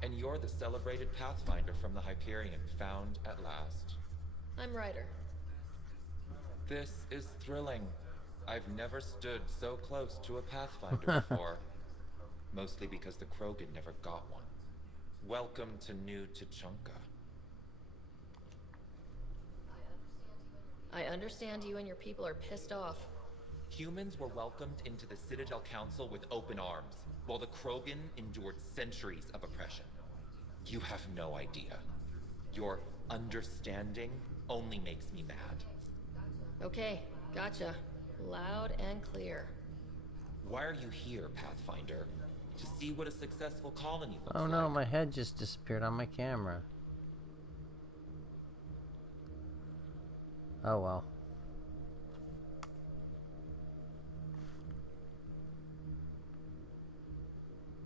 And you're the celebrated Pathfinder from the Hyperion, found at last. I'm Ryder. This is thrilling. I've never stood so close to a Pathfinder before. Mostly because the Krogan never got one. Welcome to New Tuchanka. I understand you and your people are pissed off. Humans were welcomed into the Citadel Council with open arms, while the Krogan endured centuries of oppression. You have no idea. Your understanding only makes me mad. Okay, gotcha. Loud and clear. Why are you here, Pathfinder? To see what a successful colony looks like. Oh no, my head just disappeared on my camera. Oh well.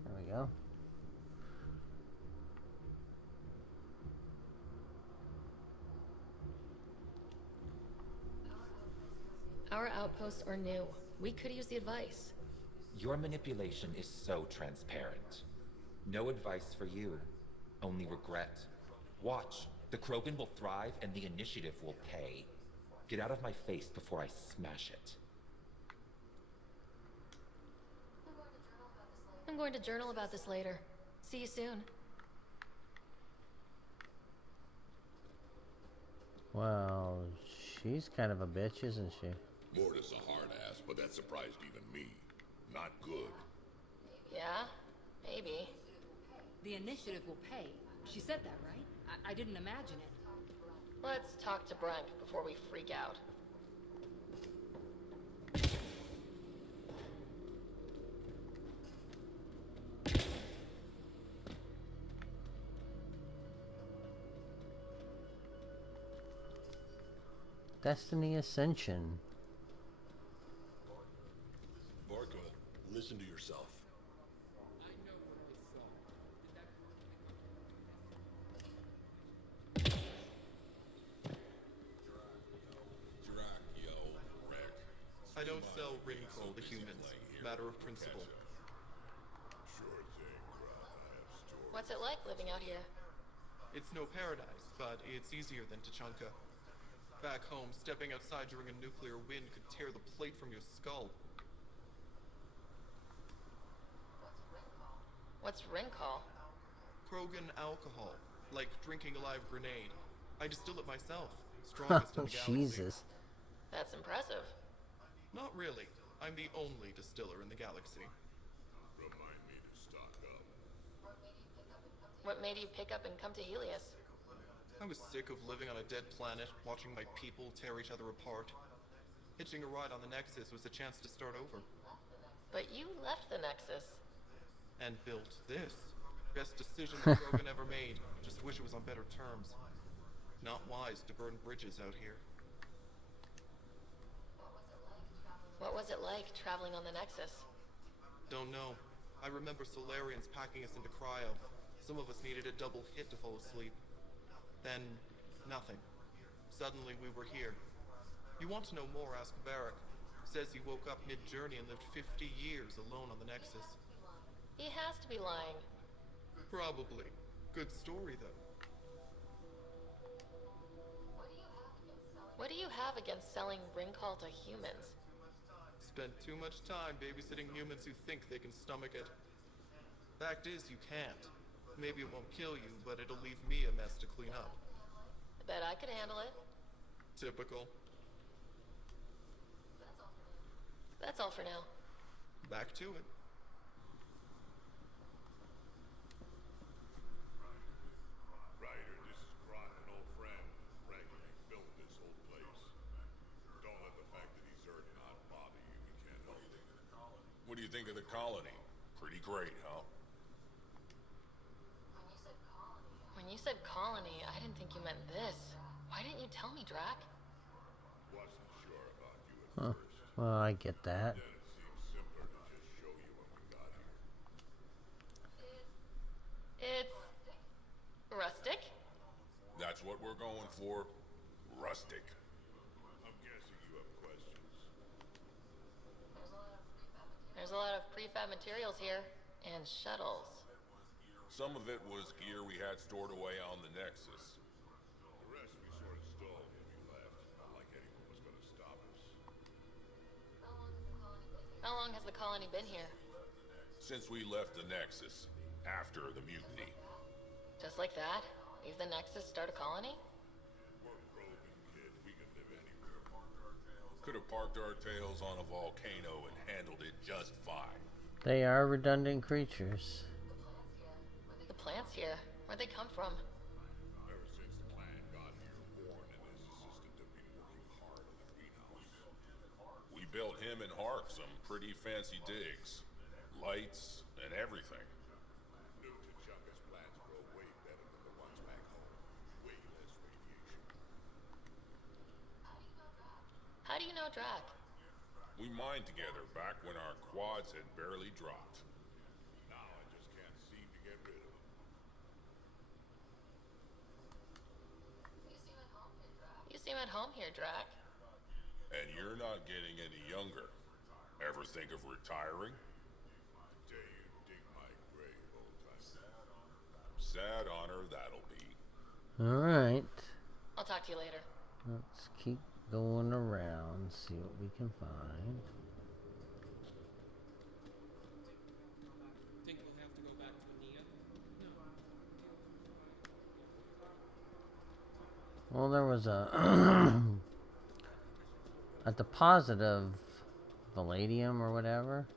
There we go. Our outposts are new. We could use the advice. Your manipulation is so transparent. No advice for you, only regret. Watch, the Krogan will thrive and the initiative will pay. Get out of my face before I smash it. I'm going to journal about this later. See you soon. Well, she's kind of a bitch, isn't she? Morda's a hard ass, but that surprised even me. Not good. Yeah, maybe. The initiative will pay. She said that, right? I didn't imagine it. Let's talk to Brank before we freak out. Destiny Ascension. Vorka, listen to yourself. I don't sell ring coal to humans. Matter of principle. What's it like living out here? It's no paradise, but it's easier than Tuchanka. Back home, stepping outside during a nuclear wind could tear the plate from your skull. What's Rincall? Krogan alcohol, like drinking a live grenade. I distill it myself. Strongest in Oh, the galaxy. Jesus. That's impressive. Not really. I'm the only distiller in the galaxy. Remind me to stock up. What made you pick up and come to Helios? I was sick of living on a dead planet, watching my people tear each other apart. Hitching a ride on the Nexus was a chance to start over. But you left the Nexus. And built this. Best decision the Krogan ever made. Just wish it was on better terms. Not wise to burn bridges out here. What was it like traveling on the Nexus? Don't know. I remember Solarians packing us into cryo. Some of us needed a double hit to fall asleep. Then, nothing. Suddenly we were here. You want to know more, ask Barrack. Says he woke up mid-journey and lived 50 years alone on the Nexus. He has to be lying. Probably. Good story, though. What do you have against selling Rincall to humans? Spent too much time babysitting humans who think they can stomach it. Fact is, you can't. Maybe it won't kill you, but it'll leave me a mess to clean up. I bet I could handle it. Typical. That's all for now. Back to it. Ryder, this is Grot, an old friend. Regularly built this whole place. Don't let the fact that he's Earth not bother you. We can't help it. think you meant this. Why didn't you tell me, Drac? Wasn't sure about you at Huh. first. Well, I get that. Then it seemed simpler to just show you when we got here. It's... rustic? That's what we're going for. Rustic. I'm guessing you have questions. There's a lot of prefab materials here. And shuttles. Some of it was gear we had stored away on the Nexus. The rest we sort of stole when we left. Not like anyone was gonna stop us. How long has the colony been here? Since we left the Nexus, after the mutiny. Just like that? Leave the Nexus, start a colony? We're Krogan, kid. We can live anywhere. Could have parked our tails on a volcano and handled it just fine. They are redundant creatures. The plants here, where'd they come from? Ever since the clan got here, Warren and his assistant have been working hard on the greenhouse. We built him and Hark some pretty fancy digs. Lights and everything. New T'Chunga's plants grow way better than the ones back home. Way less radiation. How do you know Drac? We mined together back when our quads had barely dropped. Now I just can't seem to get rid of them. You seem at home here, Drac. And you're not getting any younger. Ever think of retiring? The day you dig my grave, old timer. Sad honor that'll be. Alright. I'll talk to you later. Let's keep going around, see what we can find. Think we'll have to go back to Nia? No. Well, there was a deposit of palladium or whatever.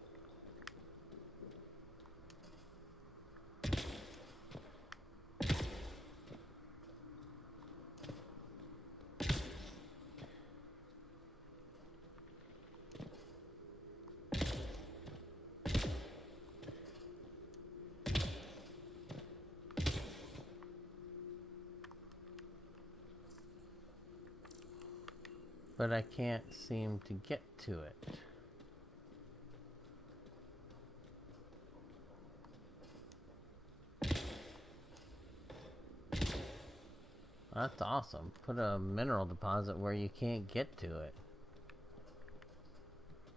But I can't seem to get to it. That's awesome. Put a mineral deposit where you can't get to it.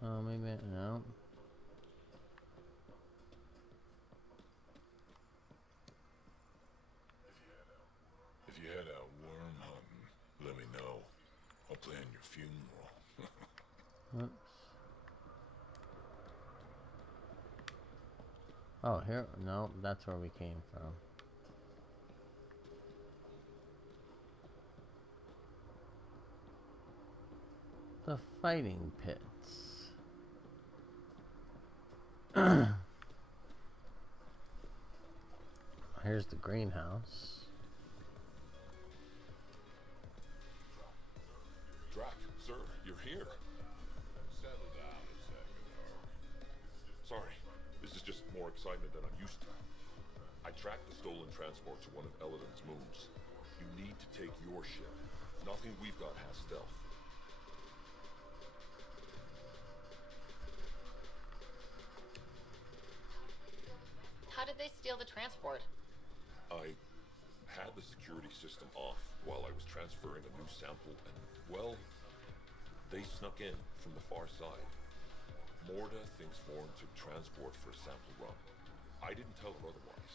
Oh, maybe, no. If you head out worm hunting, let me know. I'll plan your funeral. Oops. Oh, here? No, that's where we came from. The fighting pits. Here's the greenhouse. Drac, sir, you're here. Settle down a second, Hark. Sorry, this is just more excitement than I'm used to. I tracked the stolen transport to one of Elaaden's moons. You need to take your ship. Nothing we've got has stealth. How did they steal the transport? I had the security system off while I was transferring a new sample and, well, they snuck in from the far side. Morda thinks Vorn took transport for a sample run. I didn't tell her otherwise.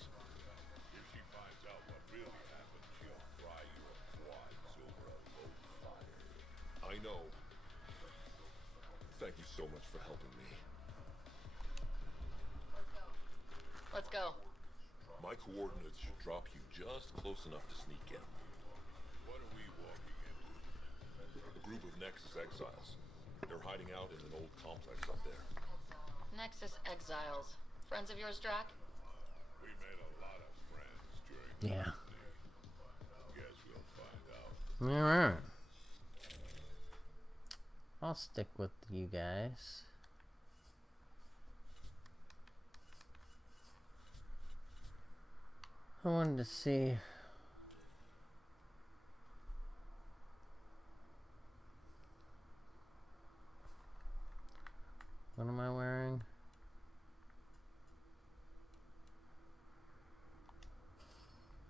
If she finds out what really happened, she'll fry your quads over a low fire. I know. Thank you so much for helping me. Let's go. My coordinates should drop you just close enough to sneak in. What are we walking into? A group of Nexus exiles. They're hiding out in an old complex up there. Nexus exiles. Friends of yours, Drac? We made a lot of friends during Yeah. Guess we'll find out. Alright. I'll stick with you guys. I wanted to see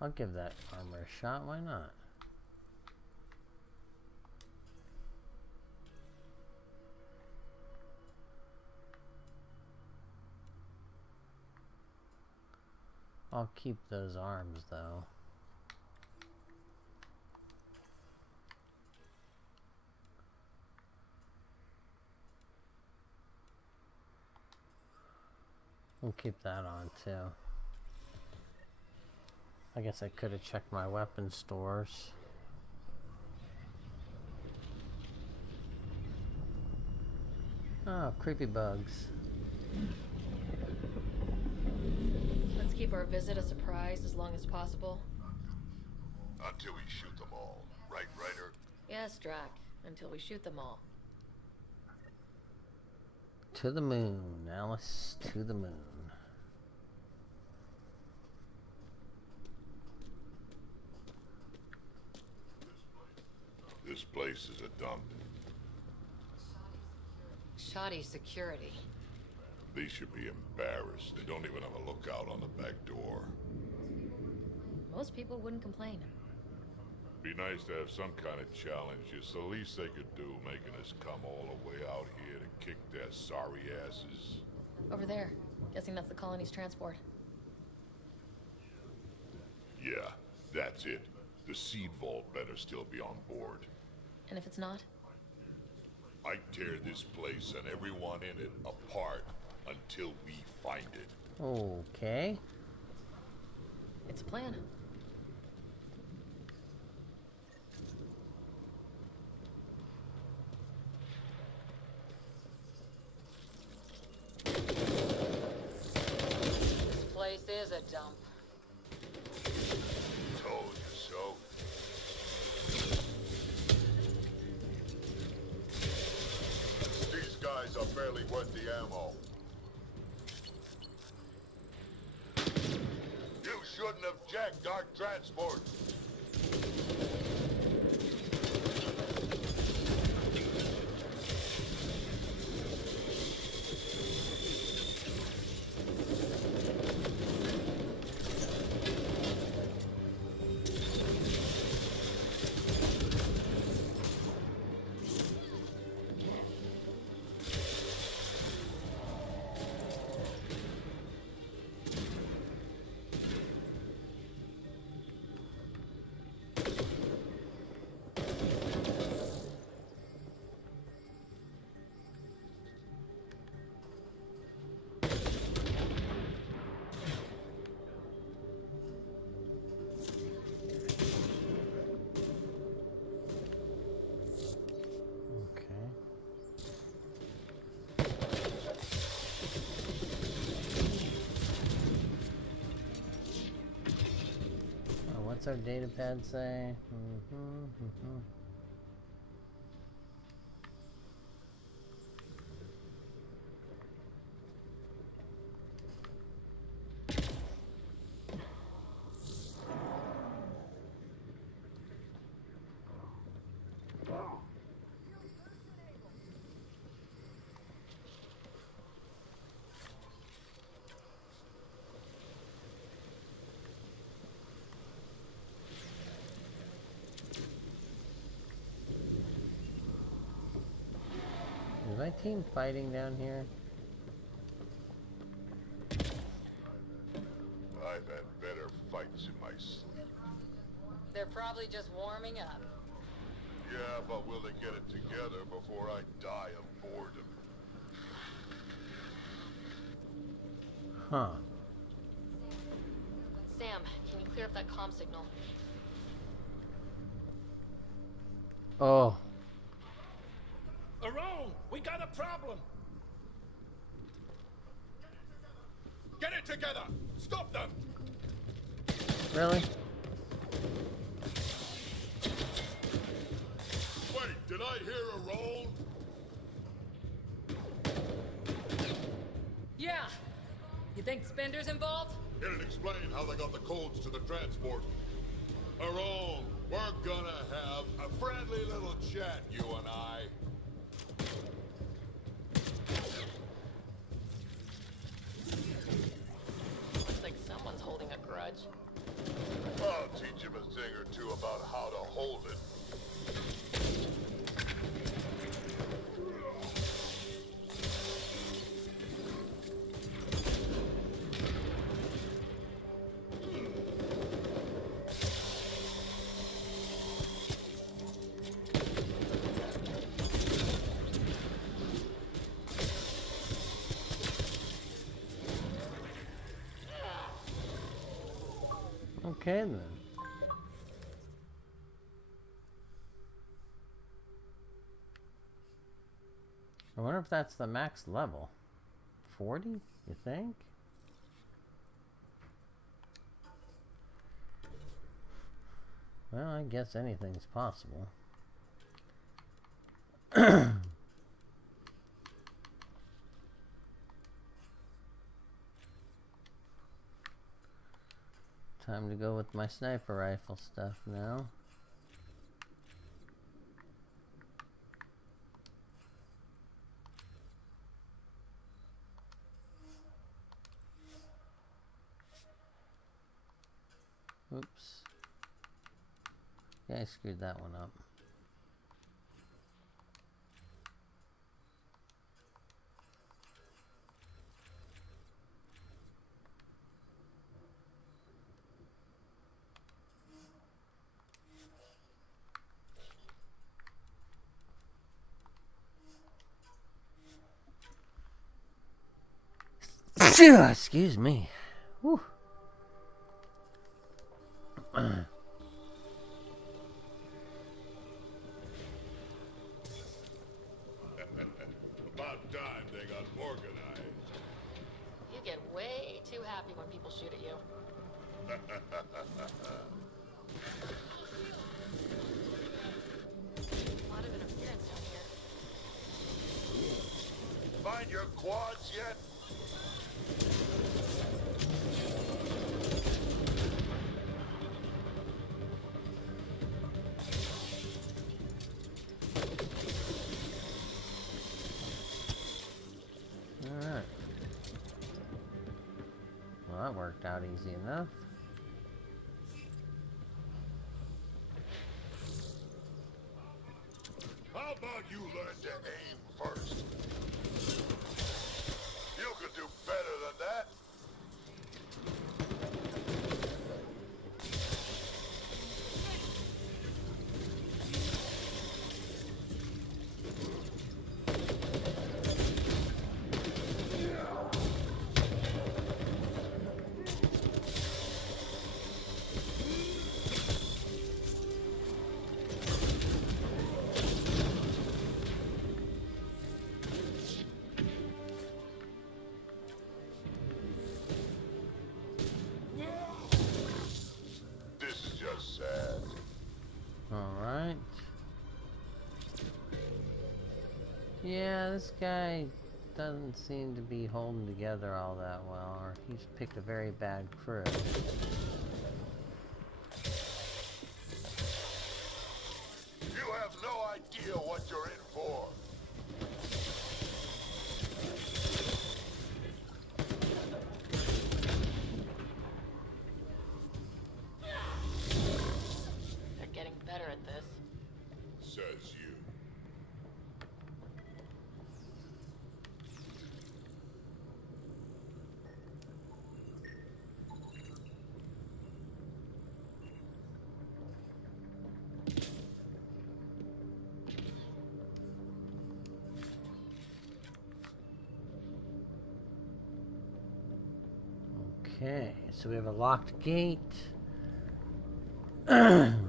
I'll give that armor a shot, why not? I'll keep those arms though. We'll keep that on too. I guess I could have checked my weapon stores. Oh, creepy bugs. Let's keep our visit a surprise as long as possible. Until we shoot them all. Right, Ryder? Yes, Drac. Until we shoot them all. To the moon, Alice, to the moon. This place is a dump. Shoddy security. These should be embarrassed. They don't even have a lookout on the back door. Most people wouldn't complain. Be nice to have some kind of challenge. It's the least they could do, making us come all the way out here to kick their sorry asses. Over there. Guessing that's the colony's transport. Yeah, that's it. The seed vault better still be on board. And if it's not? I tear this place and everyone in it apart until we find it. Okay. It's a plan. This place is a dump. Told you so. These guys are barely worth the ammo. You shouldn't have jacked our transport. What's our data pad say? Is my team fighting down here? I've had better fights in my sleep. They're probably just warming up. Yeah, but will they get it together before I die of boredom? Huh. Sam, can you clear up that comm signal? Oh. Around! We got a problem! Get it together! Stop them! Really? Wait, did I hear a roll? Yeah. You think Spender's involved? It'd explain how they got the codes to the transport. Aron, we're gonna have a friendly little chat, you and I. Looks like someone's holding a grudge. Oh, teach him a thing or two about how to hold it. Okay then. I wonder if that's the max level. 40, you think? Well, I guess anything's possible. Time to go with my sniper rifle stuff now. Oops. Yeah, I screwed that one up. Excuse me. Whew. About time they got organized. You get way too happy when people shoot at you. A lot of interference down here. Find your quads yet? Alright. Well, that worked out easy enough. How about you learn to aim first? You could do better than that. This is just sad. Alright. Yeah, this guy doesn't seem to be holding together all that well, or he's picked a very bad crew. You have no idea what you're in for. They're getting better at this. Says you. Okay, so we have a locked gate. Refinery.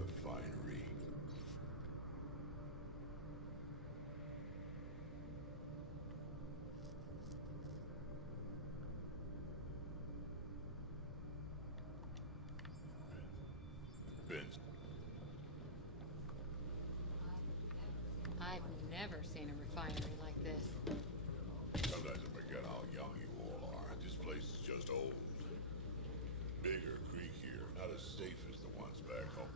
Vince. I've never seen a refinery like this. Sometimes I forget how young you all are. This place is just old. Bigger, creakier, not as safe as the ones back home.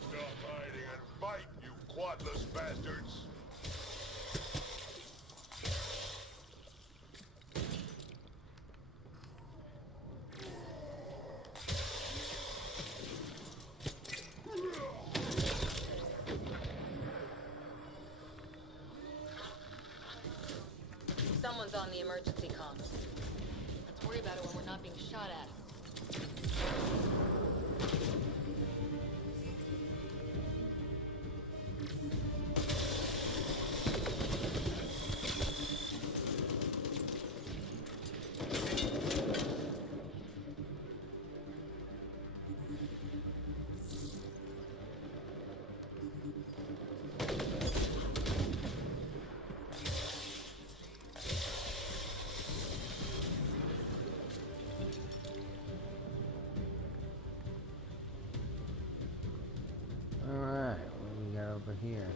Stop hiding and fight, you quiet godless bastards! Someone's on the emergency comms. Let's worry about it when we're not being shot at. Alright, what do we got over here?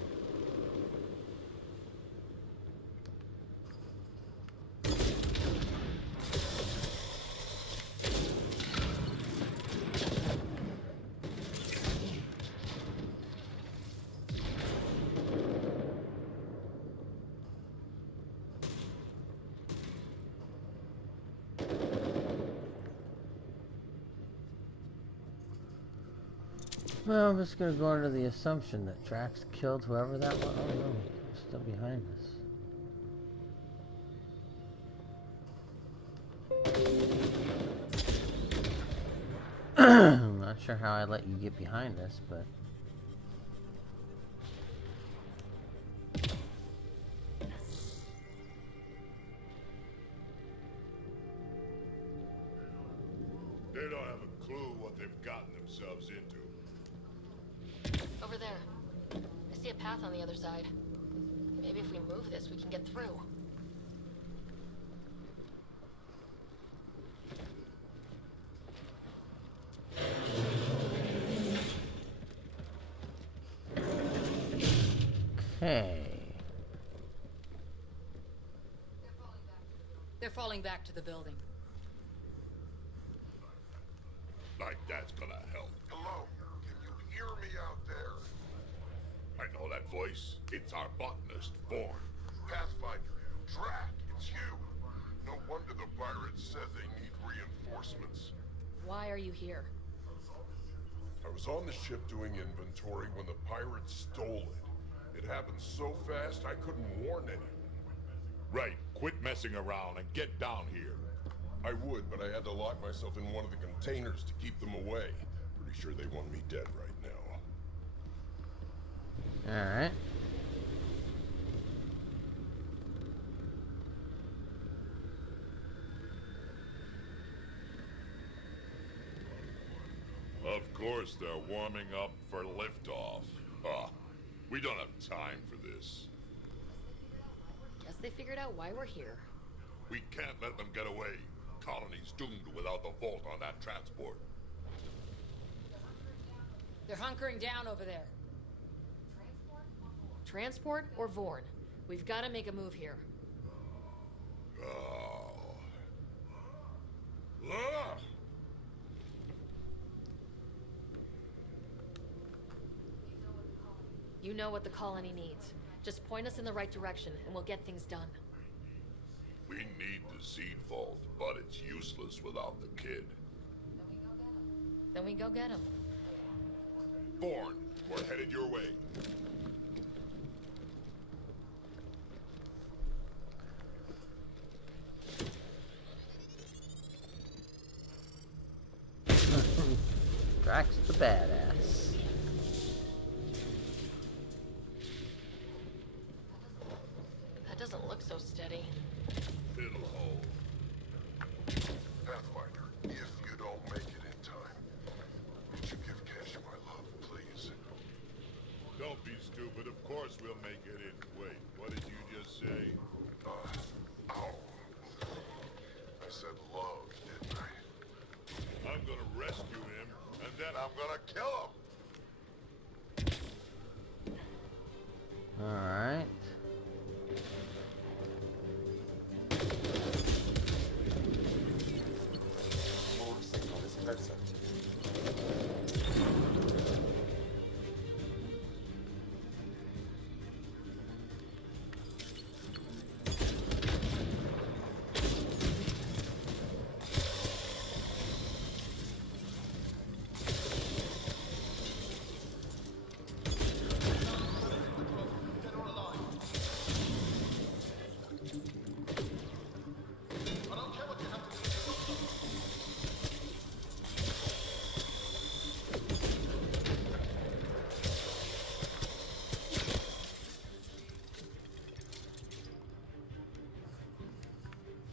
Well, I'm just gonna go under the assumption that Drax killed whoever that was. Oh no, they're still behind us. I'm not sure how I let you get behind us, but... They don't have a clue what they've gotten themselves into. Over there. I see a path on the other side. Maybe if we move this, we can get through. Okay. They're falling back to the building. Like that's gonna help. Hello? Can you hear me out there? I know that voice. It's our botanist, Born. Pathfinder, Drac, it's you. No wonder the pirates said they need reinforcements. Why are you here? I was on the ship doing inventory when the pirates stole it. It happened so fast I couldn't warn anyone. Right, quit messing around and get down here. I would, but I had to lock myself in one of the containers to keep them away. Pretty sure they want me dead right now. Alright. Of course they're warming up for liftoff. We don't have time for this. Guess they figured out why we're here. We can't let them get away. Colony's doomed without the vault on that transport. They're hunkering down over there. Transport or Vorn? We've got to make a move here. Oh. Ah! You know what the colony needs. Just point us in the right direction, and we'll get things done. We need the seed vault, but it's useless without the kid. Then we go get him. Born, we're headed your way. Drax the badass. That doesn't look so steady. It'll hold. Pathfinder, if you don't make it in time, would you give Cash my love, please? Don't be stupid. Of course we'll make it in. Wait, what did you just say? Ow. I said love, didn't I? I'm gonna rescue him, and then I'm gonna kill him. Alright. More signal is closer.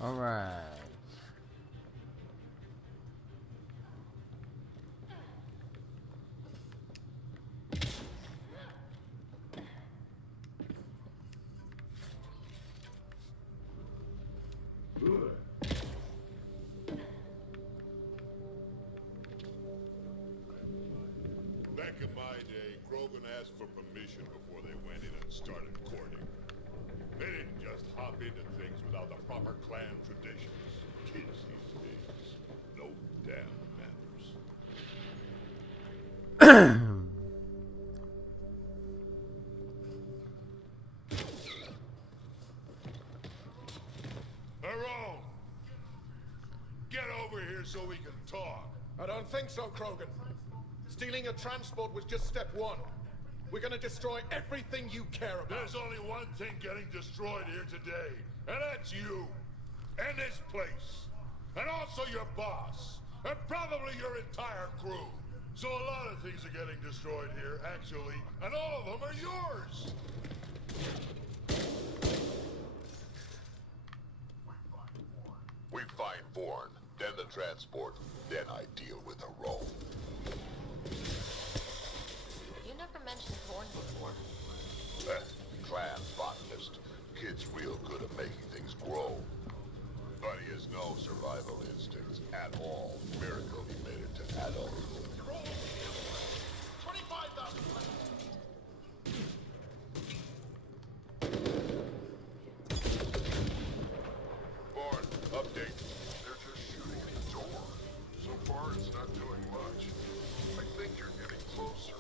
Alright. Back in my day, Krogan asked for permission before they went in and started courting. They didn't just hop into things without the proper clan traditions. Kids these days, no damn manners. Harold! Get over here so we can talk. I don't think so, Krogan. Stealing a transport was just step one. We're gonna destroy everything you care about. There's only one thing getting destroyed here today, and that's you. And this place. And also your boss. And probably your entire crew. So a lot of things are getting destroyed here, actually, and all of them are yours. We find Bourne, then the transport, then I deal with a roll. You never mentioned Thorn before. Clan botanist. Kid's real good at making things grow. But he has no survival instincts at all. Miracle he made it to adulthood. 25,000! Bourne, update. They're just shooting at the door. So far, it's not doing much. I think you're getting closer.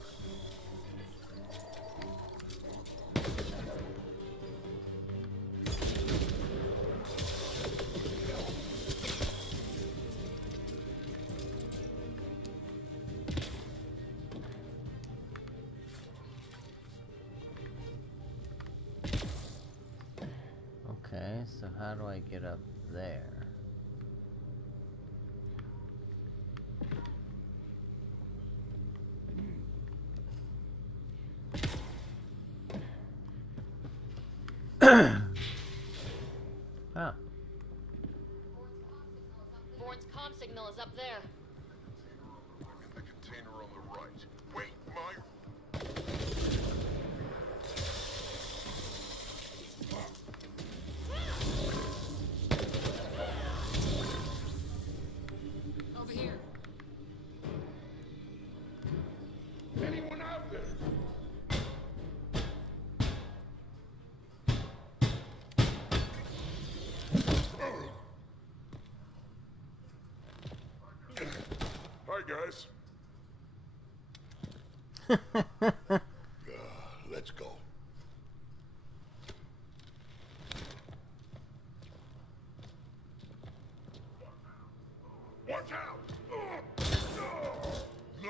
Okay, so how do I get up there? Oh. Bourne's comm signal is up there. In the container on the right. Wait, my... Over here. Anyone out there? Hi, guys. Let's go. Watch out! No!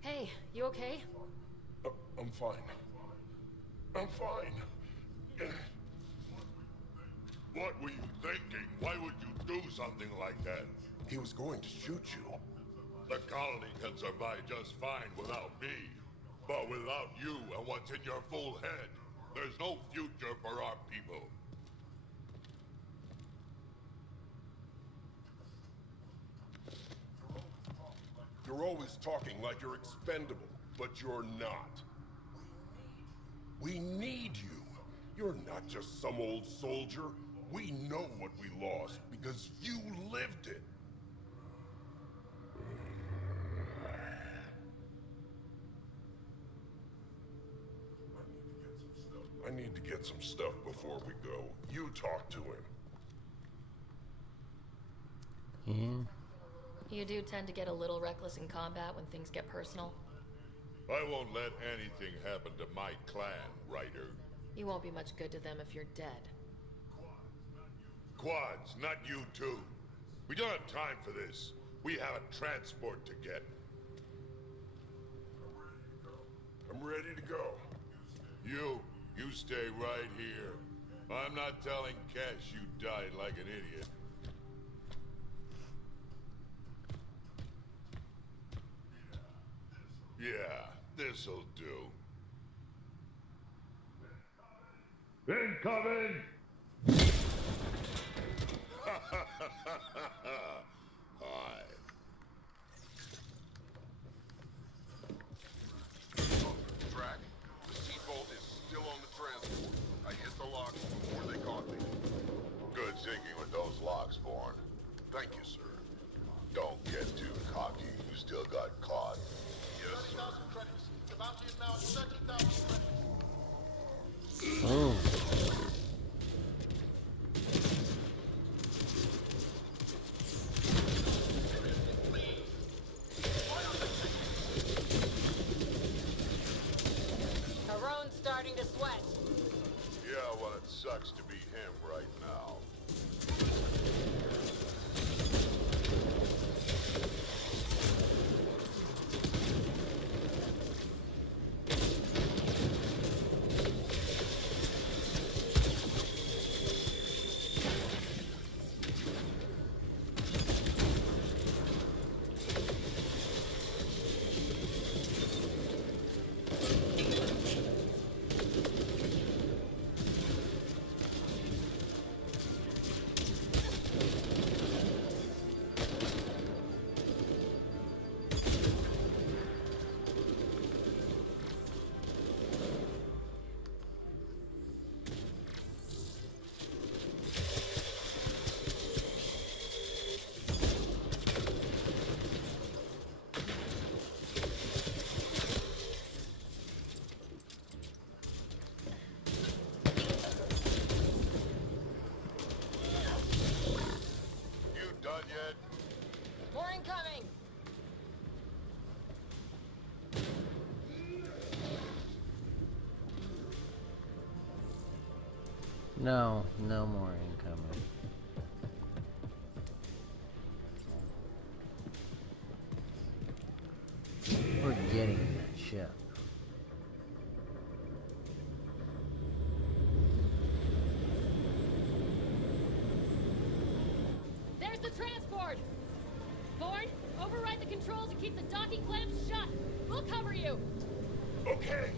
Hey, you okay? I'm fine. I'm fine. What were you thinking? Why would you do something like that? He was going to shoot you. The colony can survive just fine without me. But without you and what's in your full head, there's no future for our people. You're always talking like you're expendable, but you're not. We need you. You're not just some old soldier. We know what we lost because you lived it. I need to get some stuff before we go. You talk to him. Yeah. You do tend to get a little reckless in combat when things get personal. I won't let anything happen to my clan, Ryder. You won't be much good to them if you're dead. Quads, not you too. We don't have time for this. We have a transport to get. I'm ready to go. You stay right here. I'm not telling Cash you died like an idiot. This'll do. Incoming! Hi. Track, the seat bolt is still on the transport. I hit the locks before they caught me. Good thinking with those locks, Bourne. Thank you, sir. Don't get too cocky. You still got caught. Yes, sir. 30,000 credits. The bounty is now at 30,000 credits. Oh. Harone's starting to sweat. Yeah, well, it sucks to be him right now. More incoming! No, no more incoming. We're getting that ship. There's the transport! Thorn, override the controls and keep the docking clamps shut. We'll cover you. Okay.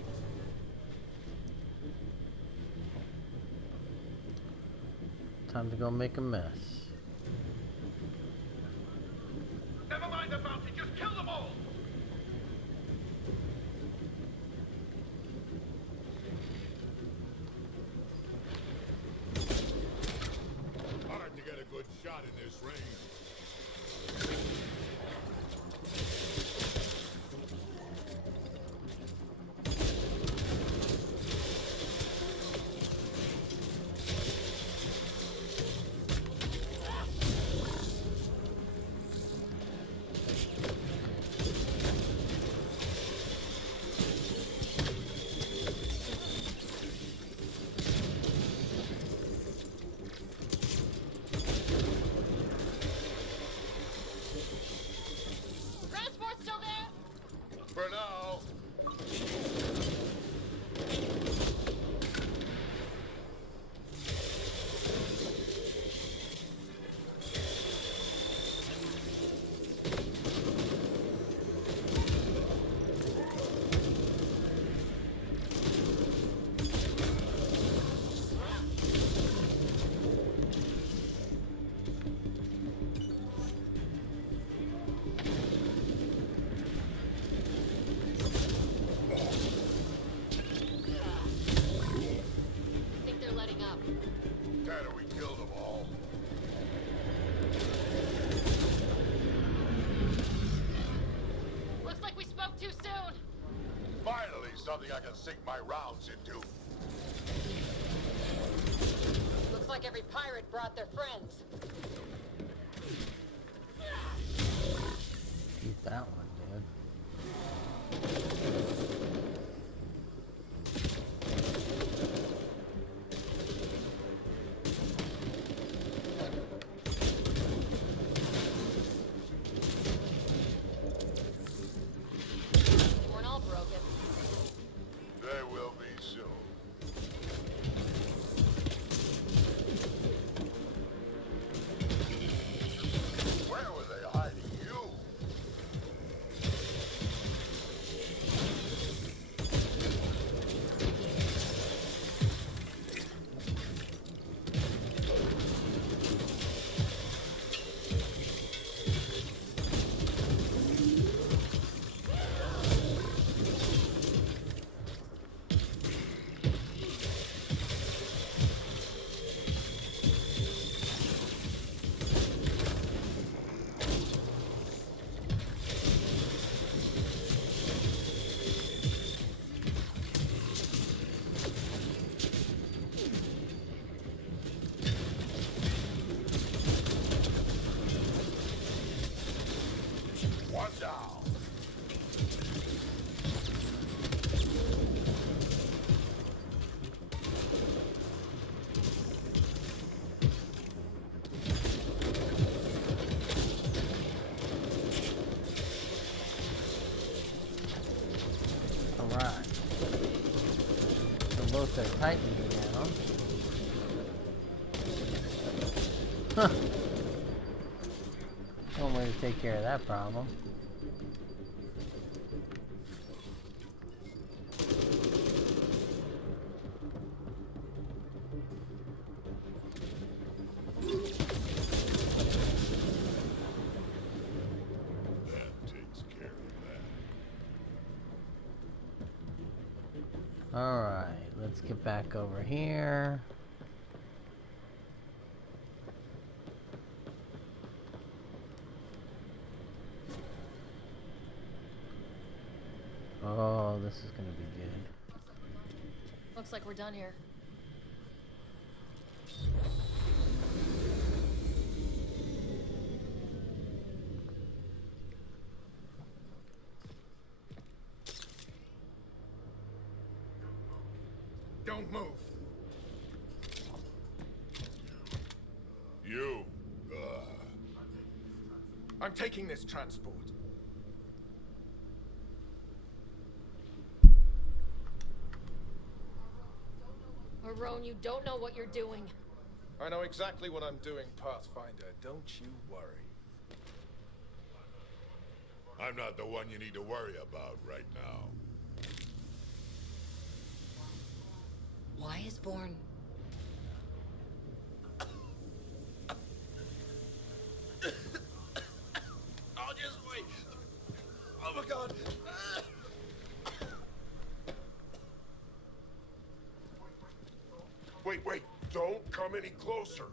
Time to go make a mess. Never mind the bounty, just kill them all! Hard to get a good shot in this range. Transport's still there? For now. I think they're letting up. Tanner, we killed them all. Looks like we spoke too soon. Finally, something I can sink my rounds into. Looks like every pirate brought their friends. Keep that one, dude. You weren't all broken. They will be soon. guess they're tightening me now. Huh. One way to take care of that problem. Alright, let's get back over here. Oh, this is gonna be good. Looks like we're done here. Don't move. You, I'm taking this transport. Roan, you don't know what you're doing. I know exactly what I'm doing, Pathfinder. Don't you worry. I'm not the one you need to worry about right now. Why is Vorn... I'll just wait. Oh my god. Wait, don't come any closer.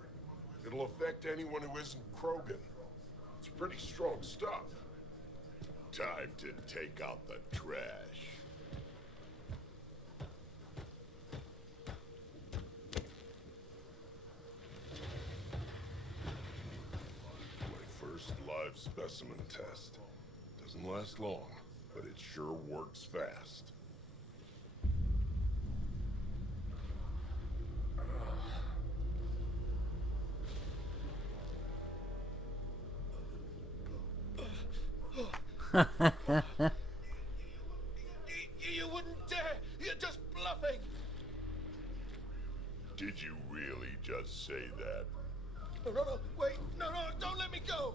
It'll affect anyone who isn't Krogan. It's pretty strong stuff. Time to take out the trash. My first live specimen test. Doesn't last long, but it sure works fast. You wouldn't dare! You're just bluffing! Did you really just say that? No, wait! No, don't let me go!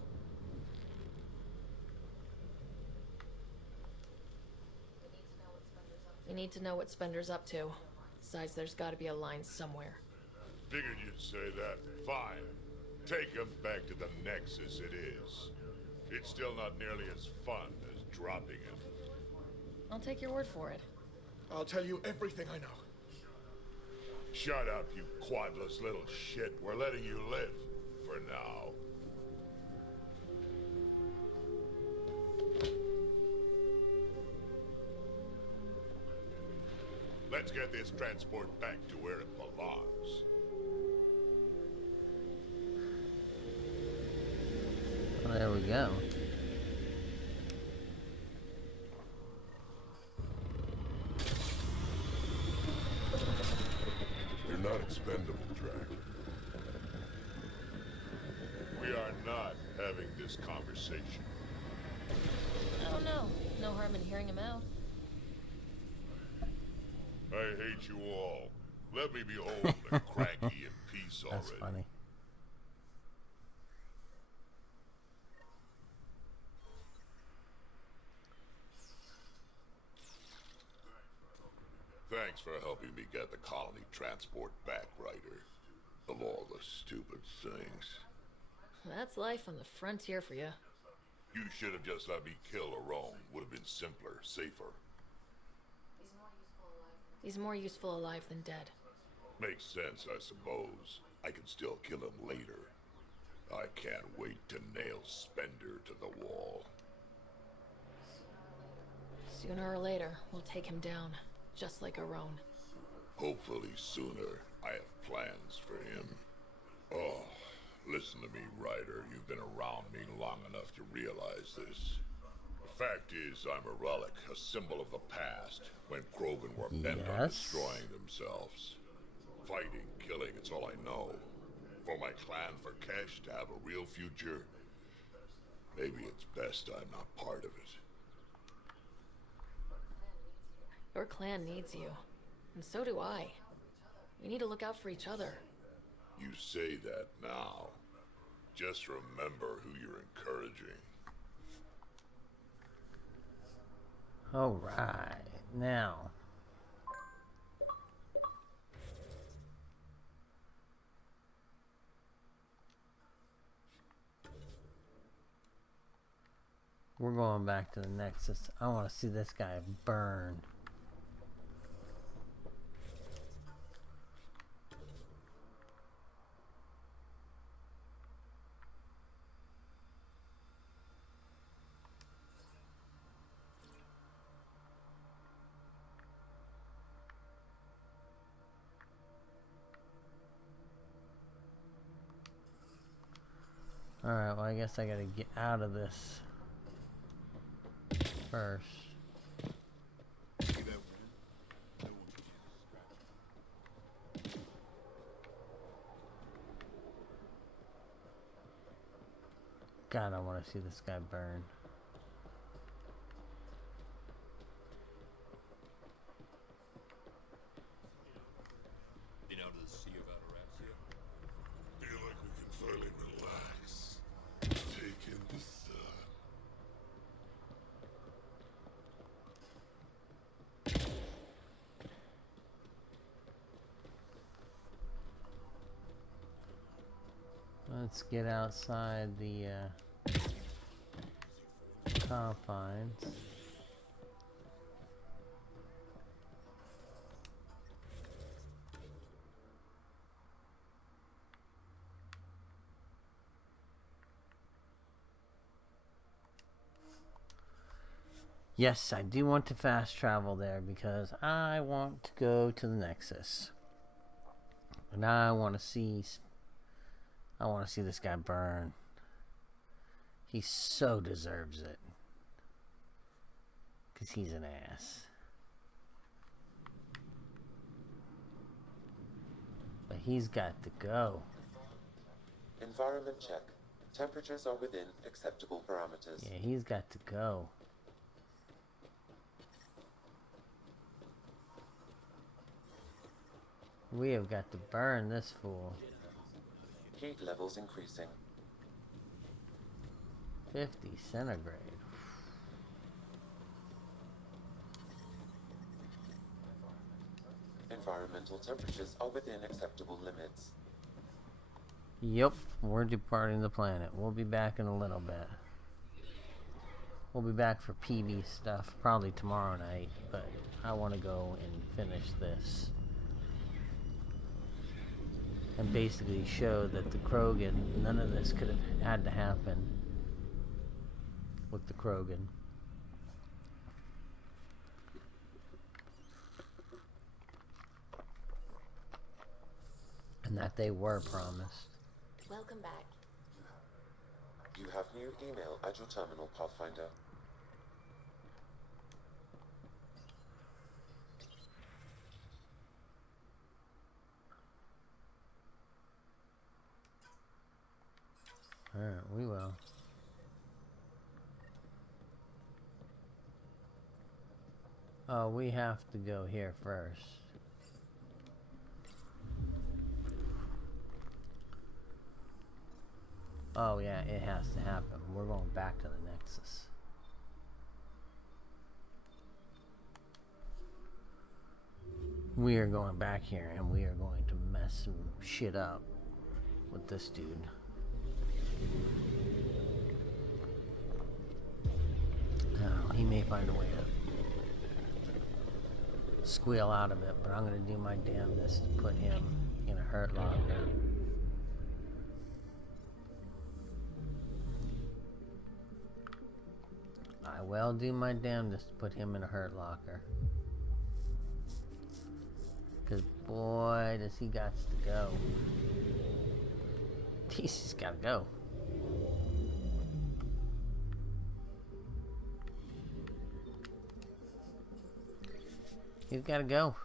We need to know what Spender's up to. Besides, there's gotta be a line somewhere. Figured you'd say that. Fine. Take him back to the Nexus it is. It's still not nearly as fun as dropping him. I'll take your word for it. I'll tell you everything I know. Shut up, you quadless little shit. We're letting you live. For now. Let's get this transport back to where it belongs. Well, there we go. You're not expendable, Drac. We are not having this conversation. I don't know. No harm in hearing him out. I hate you all. Let me be old and cranky in peace already. That's funny. Thanks for helping me get the colony transport back, Ryder. Of all the stupid things. That's life on the frontier for you. You should have just let me kill Aron. Would have been simpler, safer. He's more useful alive than dead. Makes sense, I suppose. I can still kill him later. I can't wait to nail Spender to the wall. Sooner or later, we'll take him down. Just like Aron. Hopefully sooner. I have plans for him. Oh, listen to me, Ryder. You've been around me long enough to realize this. The fact is, I'm a relic, a symbol of the past, when Krogan were bent on destroying themselves. Fighting, killing, it's all I know. For my clan, for Kesh to have a real future, maybe it's best I'm not part of it. Your clan needs you. And so do I. We need to look out for each other. You say that now. Just remember who you're encouraging. Alright, now. We're going back to the Nexus. I want to see this guy burn. Alright, well I guess I gotta get out of this first. God, I want to see this guy burn. Been out of the sea of Ataraxia? Feel like we can finally relax. Take in the sun. Let's get outside the confines. Yes, I do want to fast travel there because I want to go to the Nexus. And I want to see this guy burn. He so deserves it. Because he's an ass. But he's got to go. Environment check. Temperatures are within acceptable parameters. Yeah, he's got to go. We have got to burn this fool. Heat levels increasing. 50 centigrade. Environmental temperatures are within acceptable limits. Yep, we're departing the planet. We'll be back in a little bit. We'll be back for PB stuff probably tomorrow night, but I want to go and finish this. And basically show that the Krogan, none of this could have had to happen with the Krogan. And that they were promised. Welcome back. You have new email at your terminal, Pathfinder. Alright, we will. Oh, we have to go here first. Oh yeah, it has to happen. We're going back to the Nexus. We are going back here and we are going to mess some shit up with this dude. Oh, he may find a way to squeal out of it, but I'm going to do my damnedest to put him in a hurt locker. I will do my damnedest to put him in a hurt locker. Because boy, does he got to go. He's just got to go. He's got to go.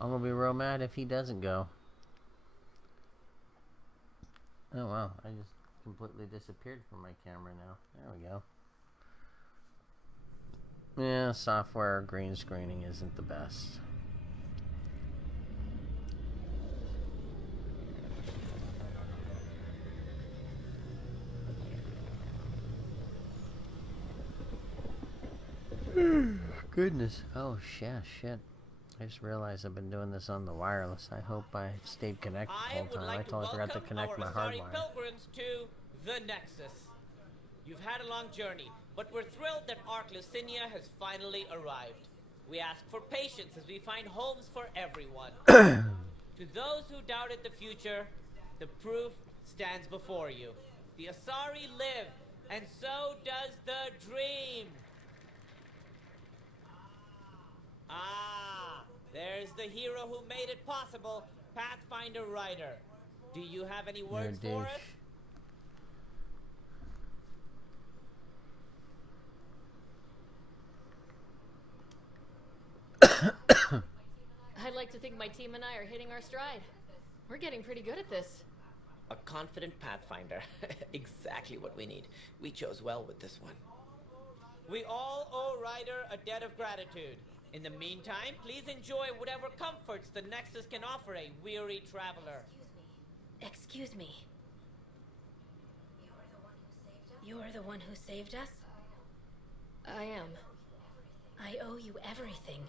I'm going to be real mad if he doesn't go. Oh wow, I just completely disappeared from my camera now. There we go. Yeah, software green screening isn't the best. Goodness. Oh, shit. I just realized I've been doing this on the wireless. I hope I stayed connected the whole time. I totally forgot to connect my hard wire. Pilgrims to the Nexus. You've had a long journey, but we're thrilled that Ark Lucinia has finally arrived. We ask for patience as we find homes for everyone. To those who doubted the future, the proof stands before you. The Asari live, and so does the dream. Ah, there's the hero who made it possible, Pathfinder Ryder. Do you have any words for us? I'd like to think my team and I are hitting our stride. We're getting pretty good at this. A confident Pathfinder. Exactly what we need. We chose well with this one. We all owe Ryder a debt of gratitude. In the meantime, please enjoy whatever comforts the Nexus can offer a weary traveler. Excuse me. You're the one who saved us? I am. I owe you everything.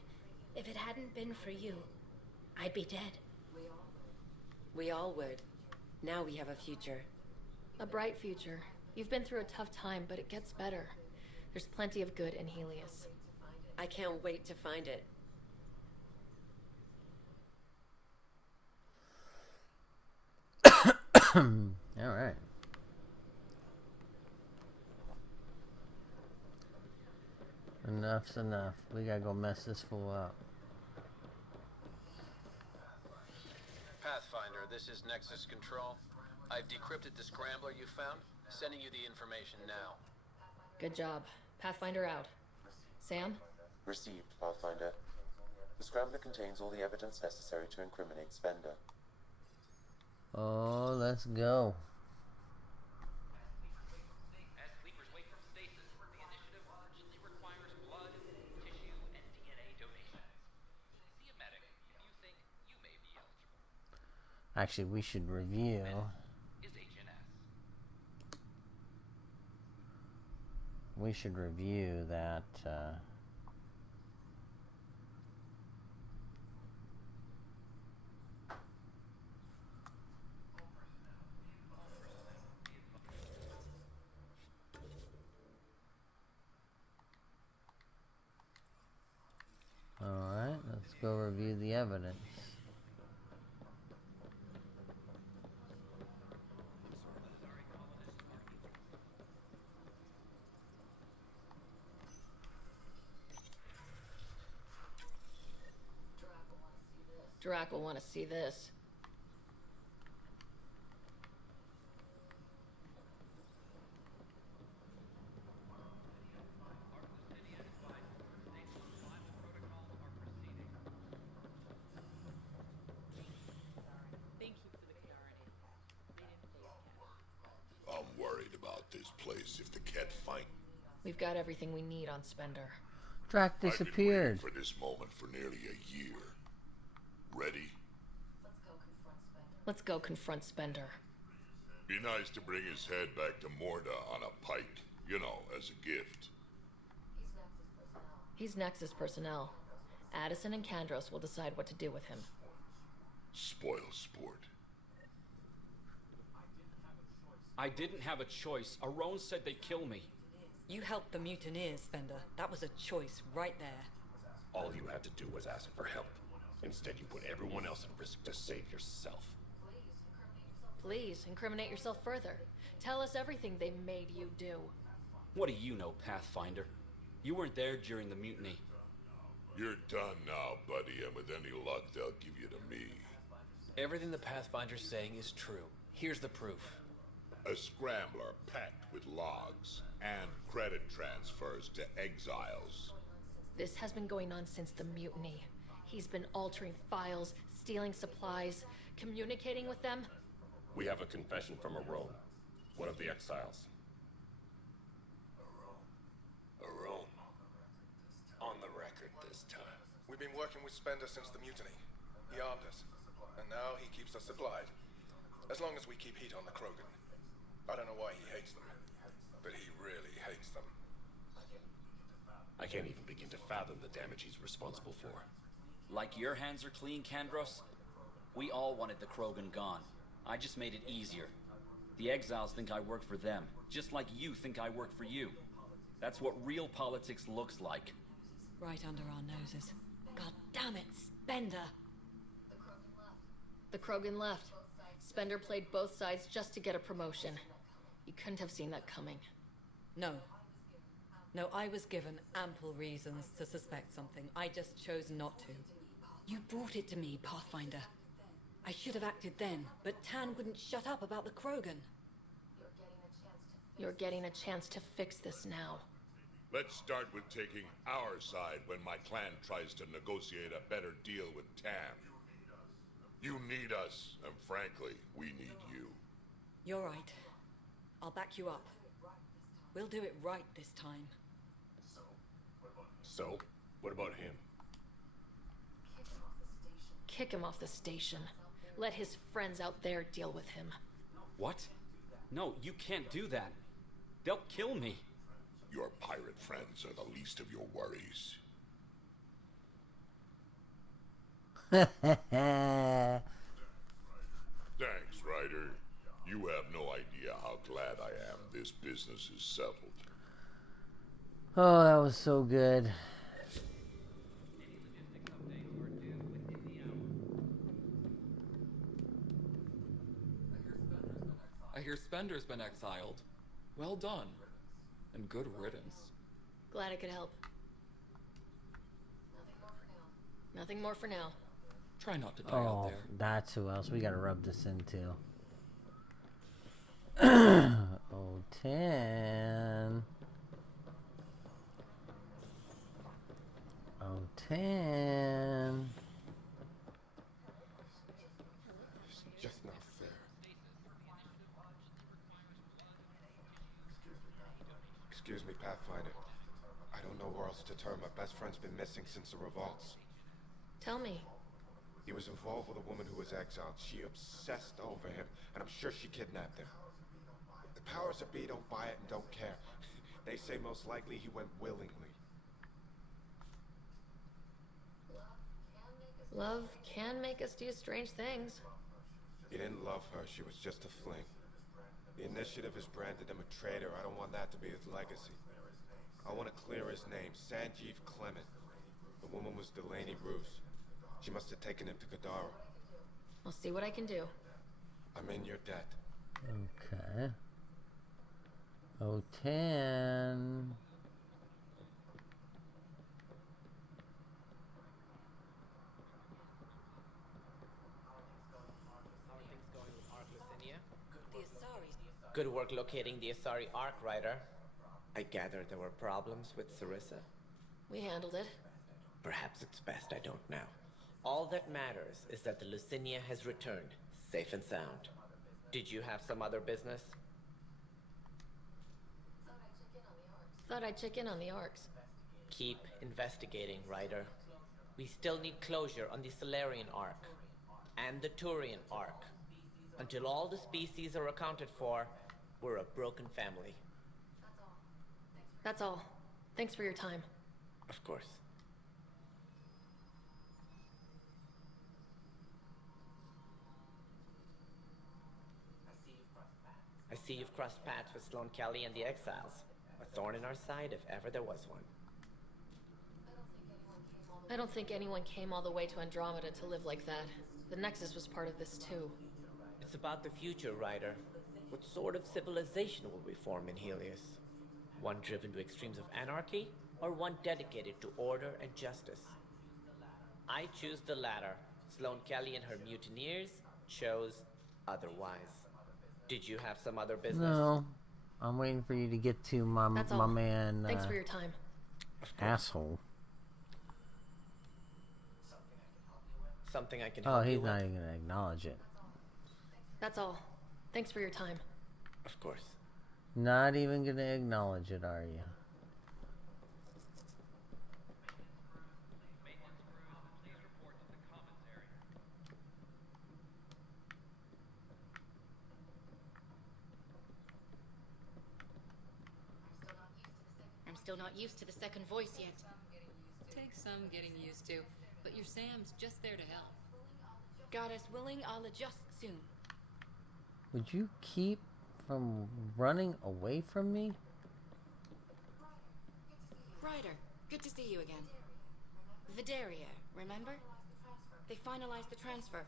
If it hadn't been for you, I'd be dead. We all would. Now we have a future. A bright future. You've been through a tough time, but it gets better. There's plenty of good in Helios. I can't wait to find it. All right. Enough's enough. We gotta go mess this fool up. Pathfinder, this is Nexus Control. I've decrypted the scrambler you found. Sending you the information now. Good job. Pathfinder out. Sam? Received, Pathfinder. The scrambler contains all the evidence necessary to incriminate Spender. Oh, let's go. As sleepers wait from stasis, the initiative urgently requires blood, tissue, and DNA donations. See a medic if you think you may be eligible. Actually, we should review. Is HNS. We should review that. Alright, let's go review the evidence. Drac will want to see this. I'm worried about this place if the cat fight. We've got everything we need on Spender. Drac disappeared. I've been waiting for this moment for nearly a year. Ready? Let's go confront Spender. Be nice to bring his head back to Morda on a pike, you know, as a gift. He's Nexus personnel. Addison and Kandros will decide what to do with him. Spoil sport. I didn't have a choice. Aron said they'd kill me. You helped the mutineers, Spender. That was a choice right there. All you had to do was ask for help. Instead, you put everyone else at risk to save yourself. Please, incriminate yourself further. Tell us everything they made you do. What do you know, Pathfinder? You weren't there during the mutiny. You're done now, buddy, and with any luck, they'll give you to me. Everything the Pathfinder's saying is true. Here's the proof. A scrambler packed with logs and credit transfers to exiles. This has been going on since the mutiny. He's been altering files, stealing supplies, communicating with them. We have a confession from Aron, one of the exiles. Aron. We've been working with Spender since the mutiny. He armed us, and now he keeps us supplied. As long as we keep heat on the Krogan. I don't know why he hates them, but he really hates them. I can't even begin to fathom the damage he's responsible for. Like your hands are clean, Kandros? We all wanted the Krogan gone. I just made it easier. The exiles think I work for them, just like you think I work for you. That's what real politics looks like. Right under our noses. God damn it, Spender! The Krogan left. Spender played both sides just to get a promotion. You couldn't have seen that coming. No. No, I was given ample reasons to suspect something. I just chose not to. You brought it to me, Pathfinder. I should have acted then, but Tan wouldn't shut up about the Krogan. You're getting a chance to fix this now. Let's start with taking our side when my clan tries to negotiate a better deal with Tam. You need us, and frankly, we need you. You're right. I'll back you up. We'll do it right this time. So, what about him? Kick him off the station. Let his friends out there deal with him. What? No, you can't do that. They'll kill me. Your pirate friends are the least of your worries. Thanks, Ryder. You have no idea how glad I am this business is settled. Oh, that was so good. I hear Spender's been exiled. Well done. And good riddance. Glad I could help. Nothing more for now. Try not to die out Oh, there. that's who else we gotta rub this into. Oh, 10. Oh, 10. It's just not fair. Excuse me, Pathfinder. I don't know where else to turn. My best friend's been missing since the revolts. Tell me. He was involved with a woman who was exiled. She obsessed over him, and I'm sure she kidnapped him. The powers that be don't buy it and don't care. They say most likely he went willingly. Love can make us do strange things. He didn't love her. She was just a fling. The Initiative has branded him a traitor. I don't want that to be his legacy. I want to clear his name. Sanjeev Clement. The woman was Delaney Roos. She must have taken him to Kadara. I'll see what I can do. I'm in your debt. Okay. Oh, 10. Good work locating the Asari Ark, Ryder. I gather there were problems with Sarissa. We handled it. Perhaps it's best I don't now. All that matters is that the Lucinia has returned, safe and sound. Did you have some other business? Thought I'd check in on the Arks. Keep investigating, Ryder. We still need closure on the Solarian Ark and the Turian Ark. Until all the species are accounted for, we're a broken family. That's all. Thanks for your time. Of course. I see you've crossed paths with Sloane Kelly and the Exiles. A thorn in our side if ever there was one. I don't think anyone came all the way to Andromeda to live like that. The Nexus was part of this too. It's about the future, Ryder. What sort of civilization will we form in Helios? One driven to extremes of anarchy, or one dedicated to order and justice? I choose the latter. Sloane Kelly and her mutineers chose otherwise. Did you have some other business? No. I'm waiting for you to get to my man. Thanks for your time. Asshole. Something I can help you he's with? not even gonna acknowledge it. That's all. Thanks for your time. Of course. Not even gonna acknowledge it, are you? still not used to the second voice yet. Takes some getting used to, but your Sam's just there to help. Goddess willing, I'll adjust soon. Would you keep from running away from me? Ryder, good to see you again. Vidaria, remember? They finalized the transfer.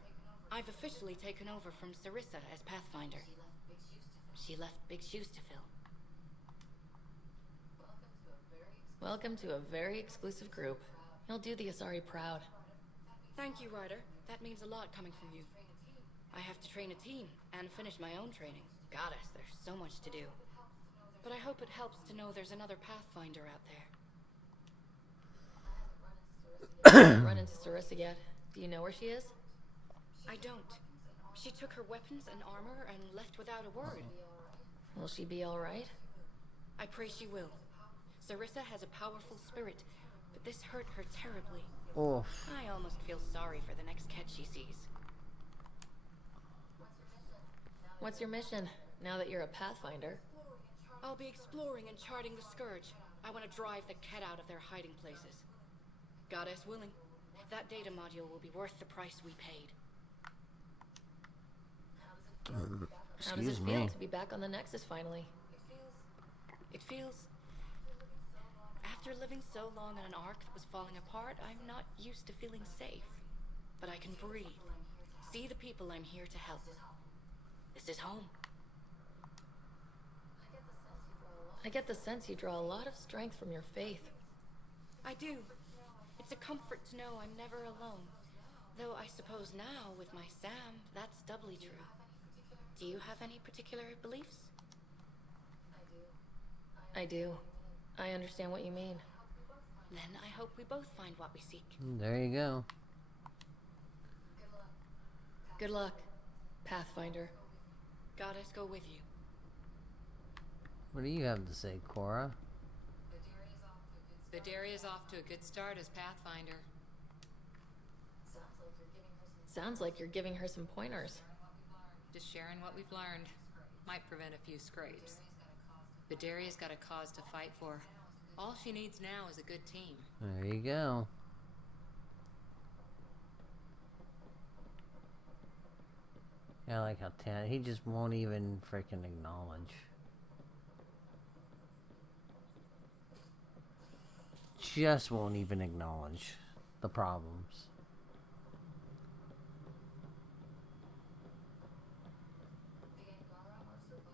I've officially taken over from Sarissa as Pathfinder. She left big shoes to fill. Welcome to a very exclusive group. You'll do the Asari proud. Thank you, Ryder. That means a lot coming from you. I have to train a team and finish my own training. Goddess, there's so much to do. But I hope it helps to know there's another Pathfinder out there. Run into Sarissa yet? Do you know where she is? I don't. She took her weapons and armor and left without a word. Will she be alright? I pray she will. Sarissa has a powerful spirit, but this hurt her terribly. Oof. I almost feel sorry for the next cat she sees. What's your mission, now that you're a Pathfinder? I'll be exploring and charting the Scourge. I want to drive the cat out of their hiding places. Goddess willing, that data module will be worth the price we paid. How does it feel to be back on the Nexus finally? It feels... After living so long on an ark that was falling apart, I'm not used to feeling safe. But I can breathe. See the people I'm here to help. This is home. I get the sense you draw a lot of strength from your faith. I do. It's a comfort to know I'm never alone. Though I suppose now, with my Sam, that's doubly true. Do you have any particular beliefs? I do. I understand what you mean. Then I hope we both find what we seek. There you go. Good luck, Pathfinder. Goddess go with you. What do you have to say, Cora? Vidaria's off to a good start as Pathfinder. Sounds like you're giving her some pointers. Just sharing what we've learned. Might prevent a few scrapes. Vidaria's got a cause to fight for. All she needs now is a good team. There you go. Yeah, I like how he just won't even freaking acknowledge. Just won't even acknowledge the problems.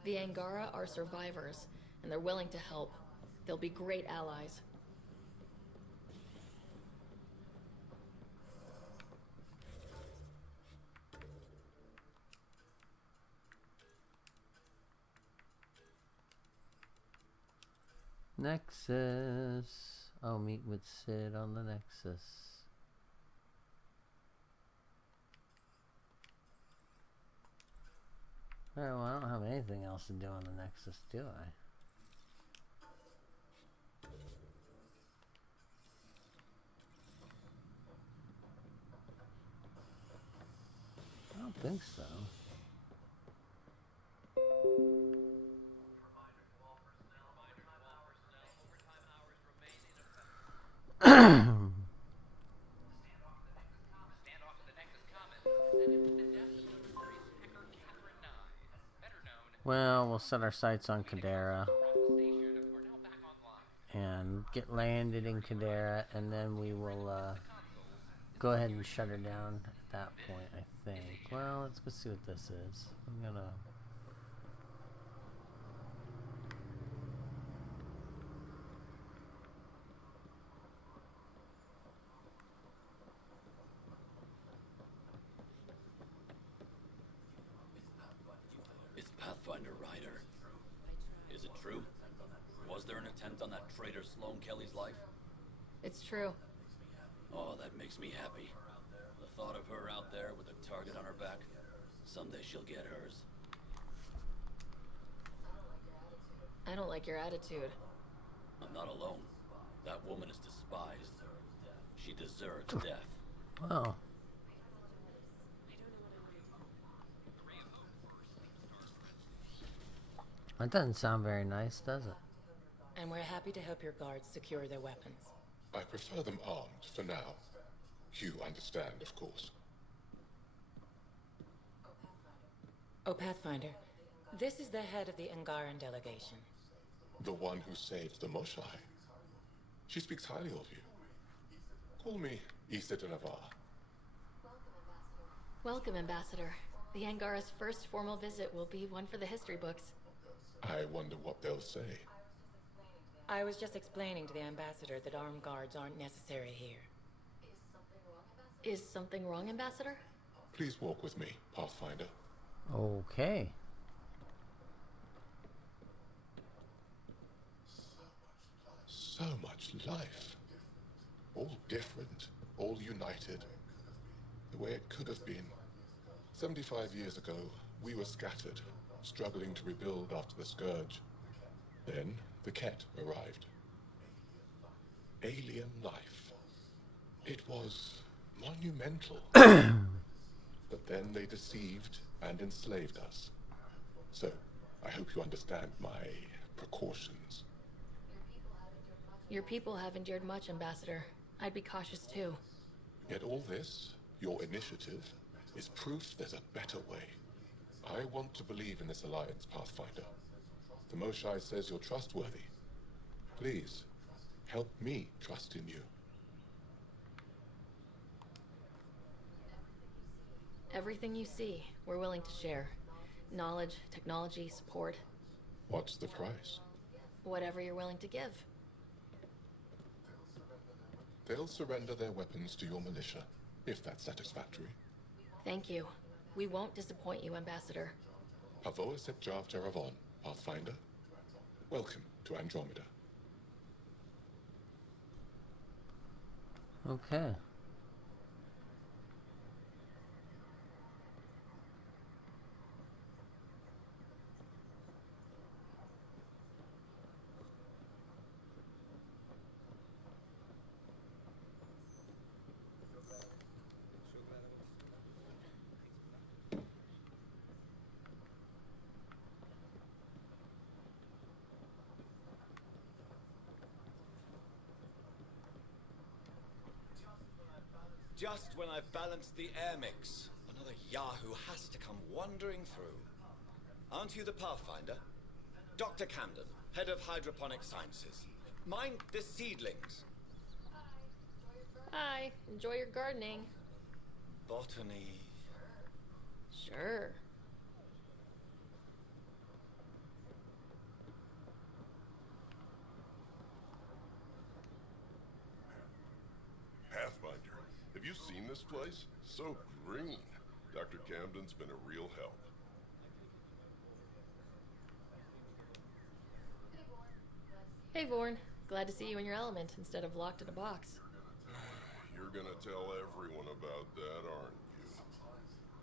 The Angara are survivors, and they're willing to help. They'll be great allies. Nexus. I'll meet with Sid on the Nexus. Alright, well, I don't have anything else to do on the Nexus, do I? I don't think so. Well, we'll set our sights on Kadera and get landed in Kadera, and then we will go ahead and shut her down at that point, I think. Well, let's go see what this is. I'm gonna... It's Pathfinder Ryder. Is it true? Was there an attempt on that traitor Sloane Kelly's life? It's true. Oh, that makes me happy. The thought of her out there with a target on her back. Someday she'll get hers. I don't like your attitude. I'm not alone. That woman is despised. She deserves death. Wow. That doesn't sound very nice, does it? And we're happy Happy to help your guards secure their weapons. I prefer them armed for now. You understand, of course. Oh, Pathfinder, this is the head of the Angaran delegation. The one who saved the Moshai. She speaks highly of you. Call me Issa de Navarre. Welcome, Ambassador. The Angara's first formal visit will be one for the history books. I wonder what they'll say. I was just explaining to the Ambassador that armed guards aren't necessary here. Is something wrong, Ambassador? Please walk with me, Pathfinder. Okay. So much life. All different, all united. The way it could have been. 75 years ago, we were scattered, struggling to rebuild after the Scourge. Then, the Ket arrived. Alien life. It was monumental. But then they deceived and enslaved us. So, I hope you understand my precautions. Your people have endured much, Ambassador. I'd be cautious too. Yet all this, your initiative, is proof there's a better way. I want to believe in this alliance, Pathfinder. The Moshai says you're trustworthy. Please, help me trust in you. Everything you see, we're willing to share. Knowledge, technology, support. What's the price? Whatever you're willing to give. They'll surrender their weapons to your militia, if that's satisfactory. Thank you. We won't disappoint you, Ambassador. Pavoa set Jav Jaravon, Pathfinder. Welcome to Andromeda. Okay. Just when I've balanced the air mix, another Yahoo has to come wandering through. Aren't you the Pathfinder? Dr. Camden, head of hydroponic sciences. Mind the seedlings. Hi, enjoy your gardening. Botany. Sure. Pathfinder, have you seen this place? So green. Dr. Camden's been a real help. Hey, Vorn. Glad to see you in your element instead of locked in a box. You're gonna tell everyone about that, aren't you?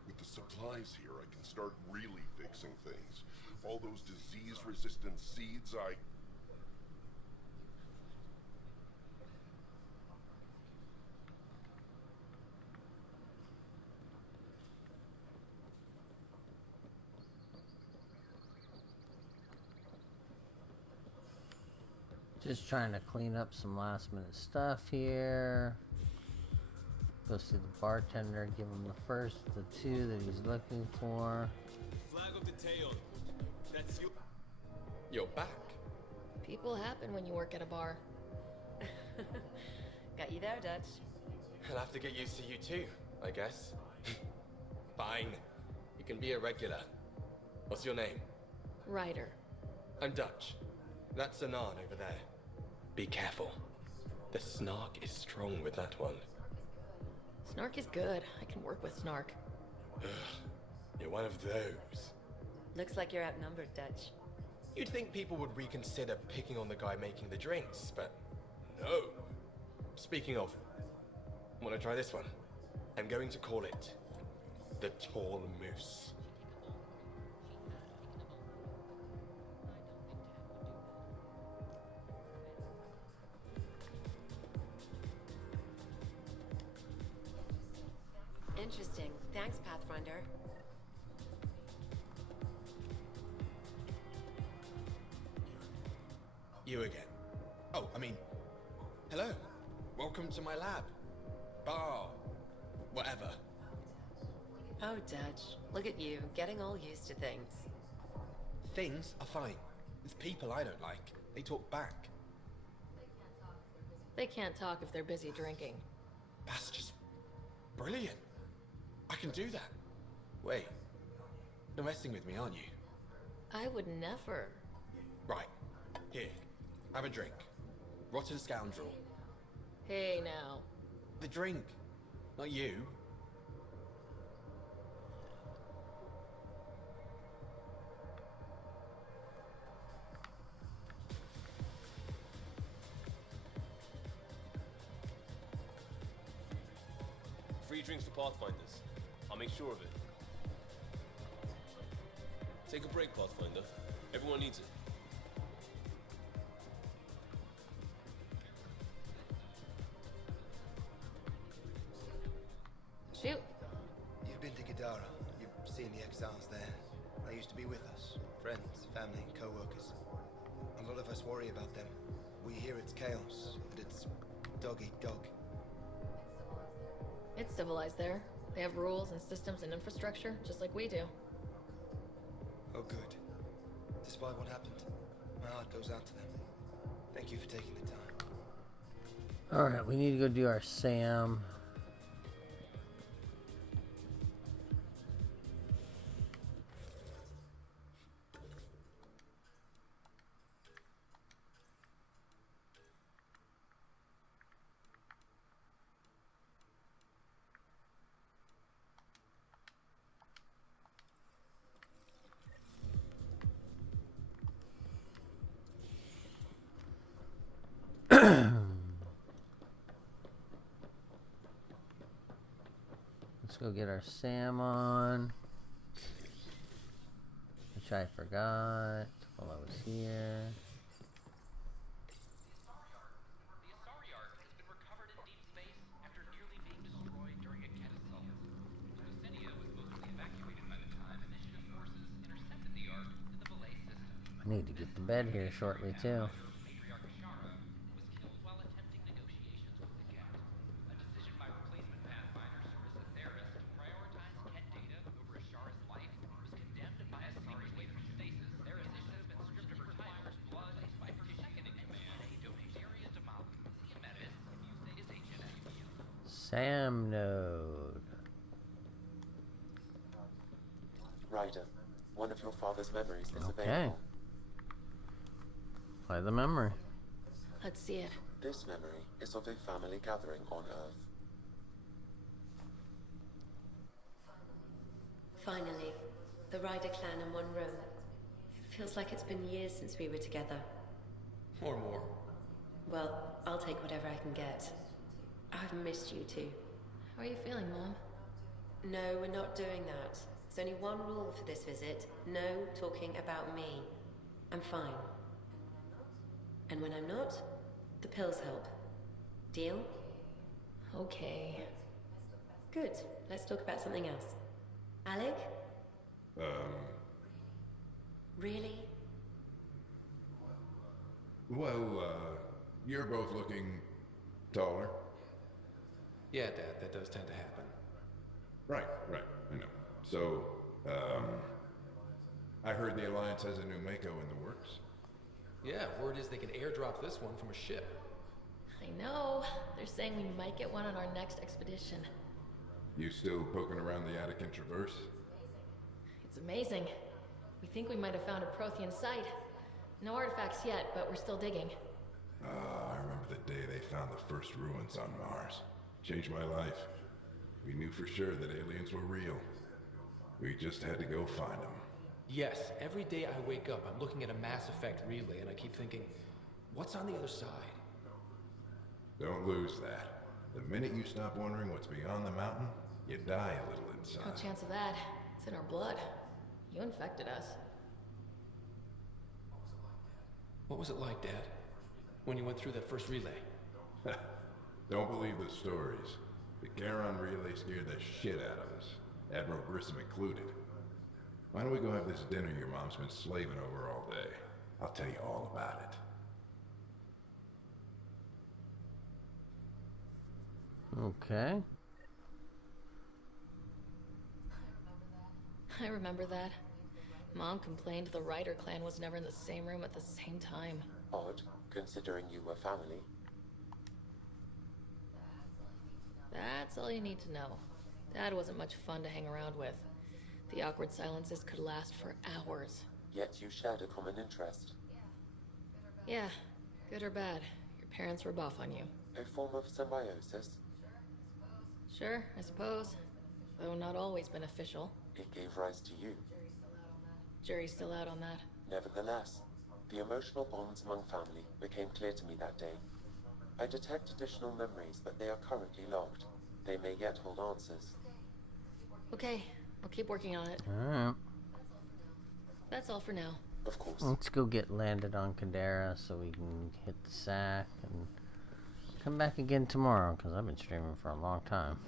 With the supplies here, I can start really fixing things. All those disease-resistant seeds Just trying to clean up some last minute stuff here. Go see the bartender, give him the first, the two that he's looking for. Flag of the tail. That's you. You're back. People happen when you work at a bar. Got you there, Dutch. I'll have to get used to you too, I guess. Fine. You can be a regular. What's your name? Ryder. I'm Dutch. That's Anan over there. Be careful. The snark is strong with that one. Snark is good. I can work with Snark. You're one of those. Looks like you're outnumbered, Dutch. You'd think people would reconsider picking on the guy making the drinks, but no. Speaking of, want to try this one? I'm going to call it the Tall Moose. Interesting. Thanks, Pathfinder. You again. Welcome to my lab. Bar. Whatever. Oh, Dutch, look at you, getting all used to things. Things are fine. It's people I don't like. They talk back. They can't talk if they're busy drinking. That's just brilliant. I can do that. Wait. You're messing with me, aren't you? I would never. Right. Here. Have a drink. Rotten scoundrel. Hey, now. The drink. Not you. Free drinks for Pathfinders. I'll make sure of it. Take a break, Pathfinder. Everyone needs it. Shoot. You've been to Gadara. You've seen the exiles there. They used to be with us. Friends, family, co-workers. A lot of us worry about them. We hear it's chaos, but it's dog-eat-dog. It's civilized there. They have rules and systems and infrastructure, just like we do. Oh, good. Despite what happened, my heart goes out to them. Thank you for taking the time. Alright, we need to go do our SAM. Let's go get our SAM on, which I forgot while I was here. I need to get to bed here shortly too. SAM node. Ryder, one of your father's memories is Okay. available. Play the memory. Let's see it. This memory is of a family gathering on Earth. Finally, the Ryder clan in one room. It feels like it's been years since we were together. Or more. Well, I'll take whatever I can get. I've missed you too. How are you feeling, Mom? No, we're not doing that. There's only one rule for this visit. No talking about me. I'm fine. And when I'm not, the pills help. Deal? Okay. Good. Let's talk about something else. Alec? Really? Well, you're both looking taller. Yeah, Dad, that does tend to happen. Right, I know. So, I heard the Alliance has a new Mako in the works. Yeah, word is they can airdrop this one from a ship. I know. They're saying we might get one on our next expedition. You still poking around the Attican Traverse? It's amazing. We think we might have found a Prothean site. No artifacts yet, but we're still digging. I remember the day they found the first ruins on Mars. Changed my life. We knew for sure that aliens were real. We just had to go find them. Yes, every day I wake up, I'm looking at a Mass Effect relay and I keep thinking, what's on the other side? Don't lose that. The minute you stop wondering what's beyond the mountain, you die a little inside. No chance of that. It's in our blood. You infected us. What was it like, Dad? When you went through that first relay? Don't believe the stories. The Charon relay scared the shit out of us. Admiral Grissom included. Why don't we go have this dinner your mom's been slaving over all day? I'll tell you all about it. Okay. I remember that. Mom complained the Ryder clan was never in the same room at the same time. Odd, considering you were family. That's all you need to know. Dad wasn't much fun to hang around with. The awkward silences could last for hours. Yet you shared a common interest. Yeah, good or bad, your parents rub off on you. A form of symbiosis. Sure, I suppose. Though not always beneficial. It gave rise to you. Jury's still out on that. Nevertheless, the emotional bonds among family became clear to me that day. I detect additional memories, but they are currently locked. They may yet hold answers. Okay, I'll keep working on it. Alright. That's all for now. Of course. Let's go get landed on Kadara so we can hit the sack and come back again tomorrow, because I've been streaming for a long time.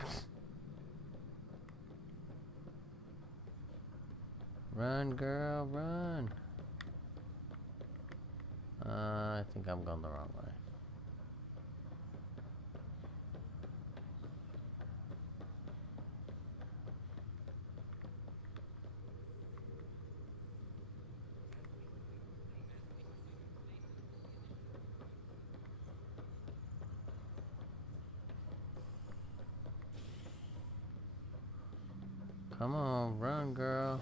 Run, girl, run. I think I'm going the wrong way. Come on, run, girl.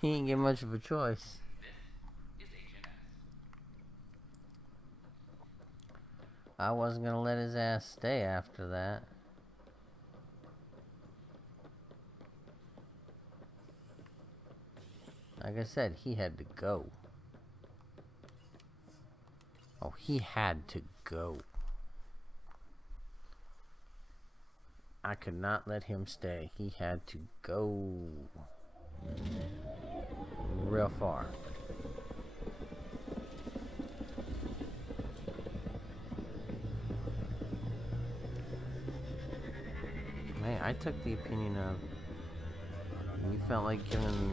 He didn't get much of a choice. I wasn't gonna let his ass stay after that. Like I said, he had to go. Oh, he had to go. I could not let him stay. He had to go real far. Man, I took the opinion of you felt like giving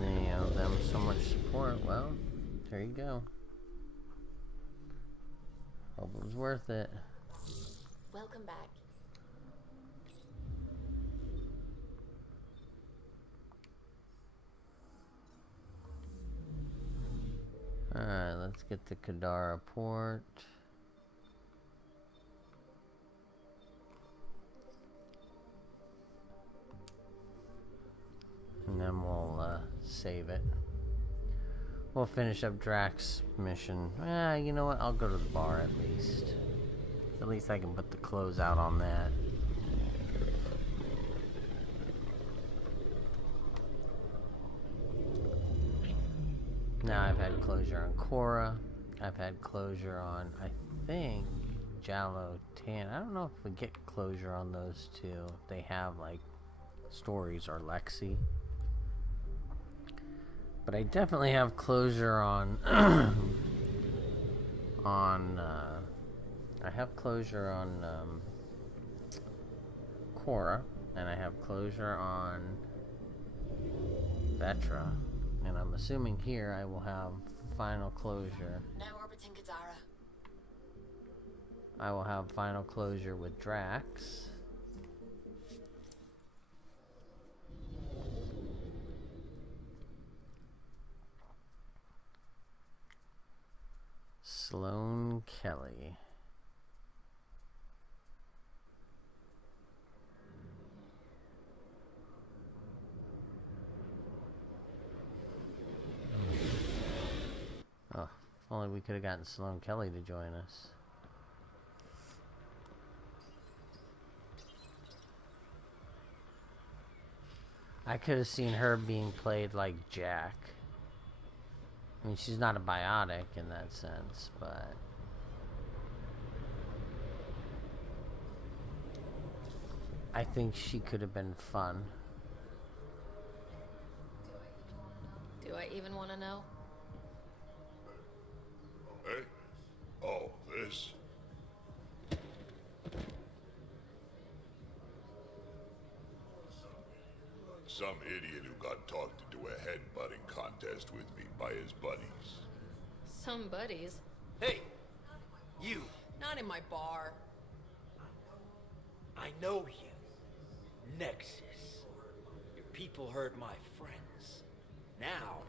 them so much support. Well, there you go. Hope it was worth it. Welcome back. Alright, let's get to Kadara Port. And then we'll save it. We'll finish up Drax's mission. You know what? I'll go to the bar at least. At least I can put the close out on that. Now I've had closure on Korra. I've had closure on, I think, Jallo Tan. I don't know if we get closure on those two. If they have, like, stories or Lexi. But I definitely have closure on... I have closure on, Korra. And I have closure on Vetra. And I'm assuming here I will have final closure. Now orbiting Kadara. I will have final closure with Drax. Sloane Kelly. Oh, if only we could have gotten Sloane Kelly to join us. I could have seen her being played like Jack. I mean, she's not a biotic in that sense, but... I think she could have been fun. Do I even want to know? Hey? Oh, this? some idiot who got talked into a headbutting contest with me by his buddies. Some buddies. Hey, you. Not in my bar. I know you. Nexus. Your people hurt my friends. Now,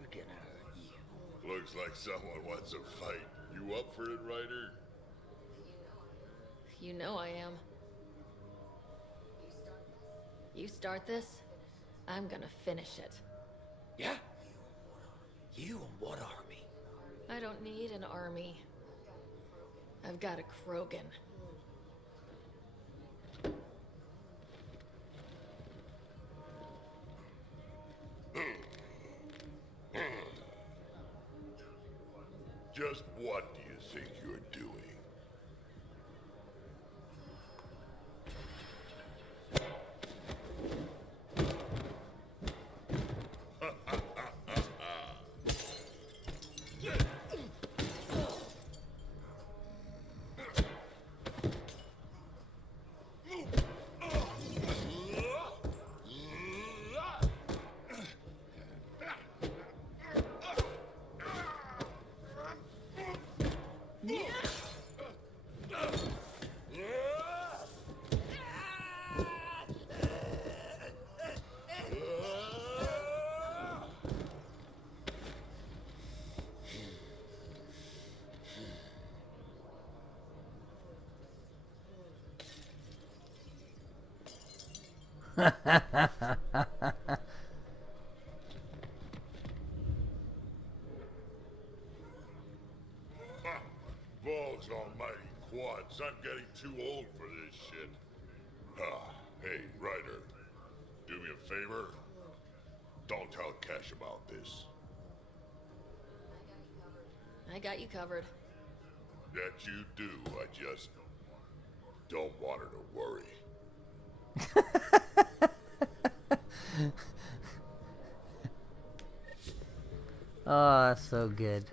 we're gonna hurt you. Looks like someone wants a fight. You up for it, Ryder? You know I am. You start this, I'm gonna finish it. Yeah? You and what army? I don't need an army. I've got a Krogan. Just what do you think you're doing? Balls almighty quads, I'm getting too old for this shit. Hey, Ryder, do me a favor. Don't tell Cash about this. I got you covered. That you do, I just don't want her to worry. Oh, that's so good.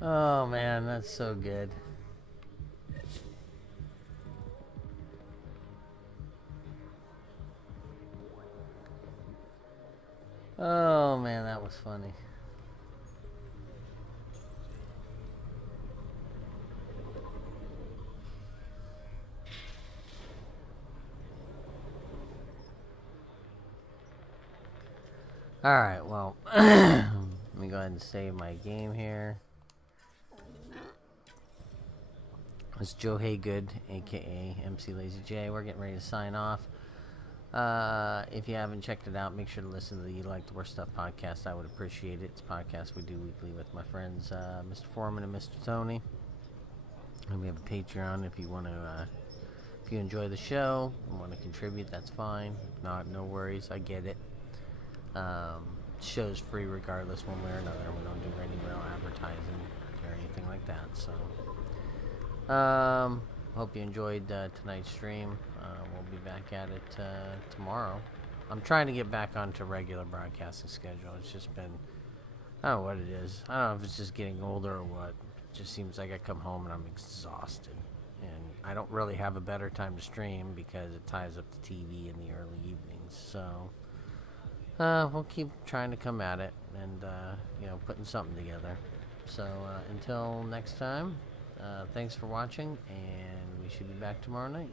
Oh man, that's so good. Oh man, that was funny. Alright, well, let me go ahead and save my game here. It's Joe Haygood, aka mclazyj. We're getting ready to sign off. If you haven't checked it out, make sure to listen to the You Like the Worst Stuff podcast. I would appreciate it. It's a podcast we do weekly with my friends, Mr. Foreman and Mr. Tony. And we have a Patreon if you want to, if you enjoy the show and want to contribute, that's fine. If not, no worries. I get it. Show's free regardless one way or another. We don't do any real advertising or anything like that. So, hope you enjoyed tonight's stream. We'll be back at it tomorrow. I'm trying to get back onto regular broadcasting schedule. It's just been, I don't know what it is. I don't know if it's just getting older or what. It just seems like I come home and I'm exhausted. And I don't really have a better time to stream because it ties up the TV in the early evenings. So, we'll keep trying to come at it and, putting something together. So, until next time, thanks for watching, and we should be back tomorrow night.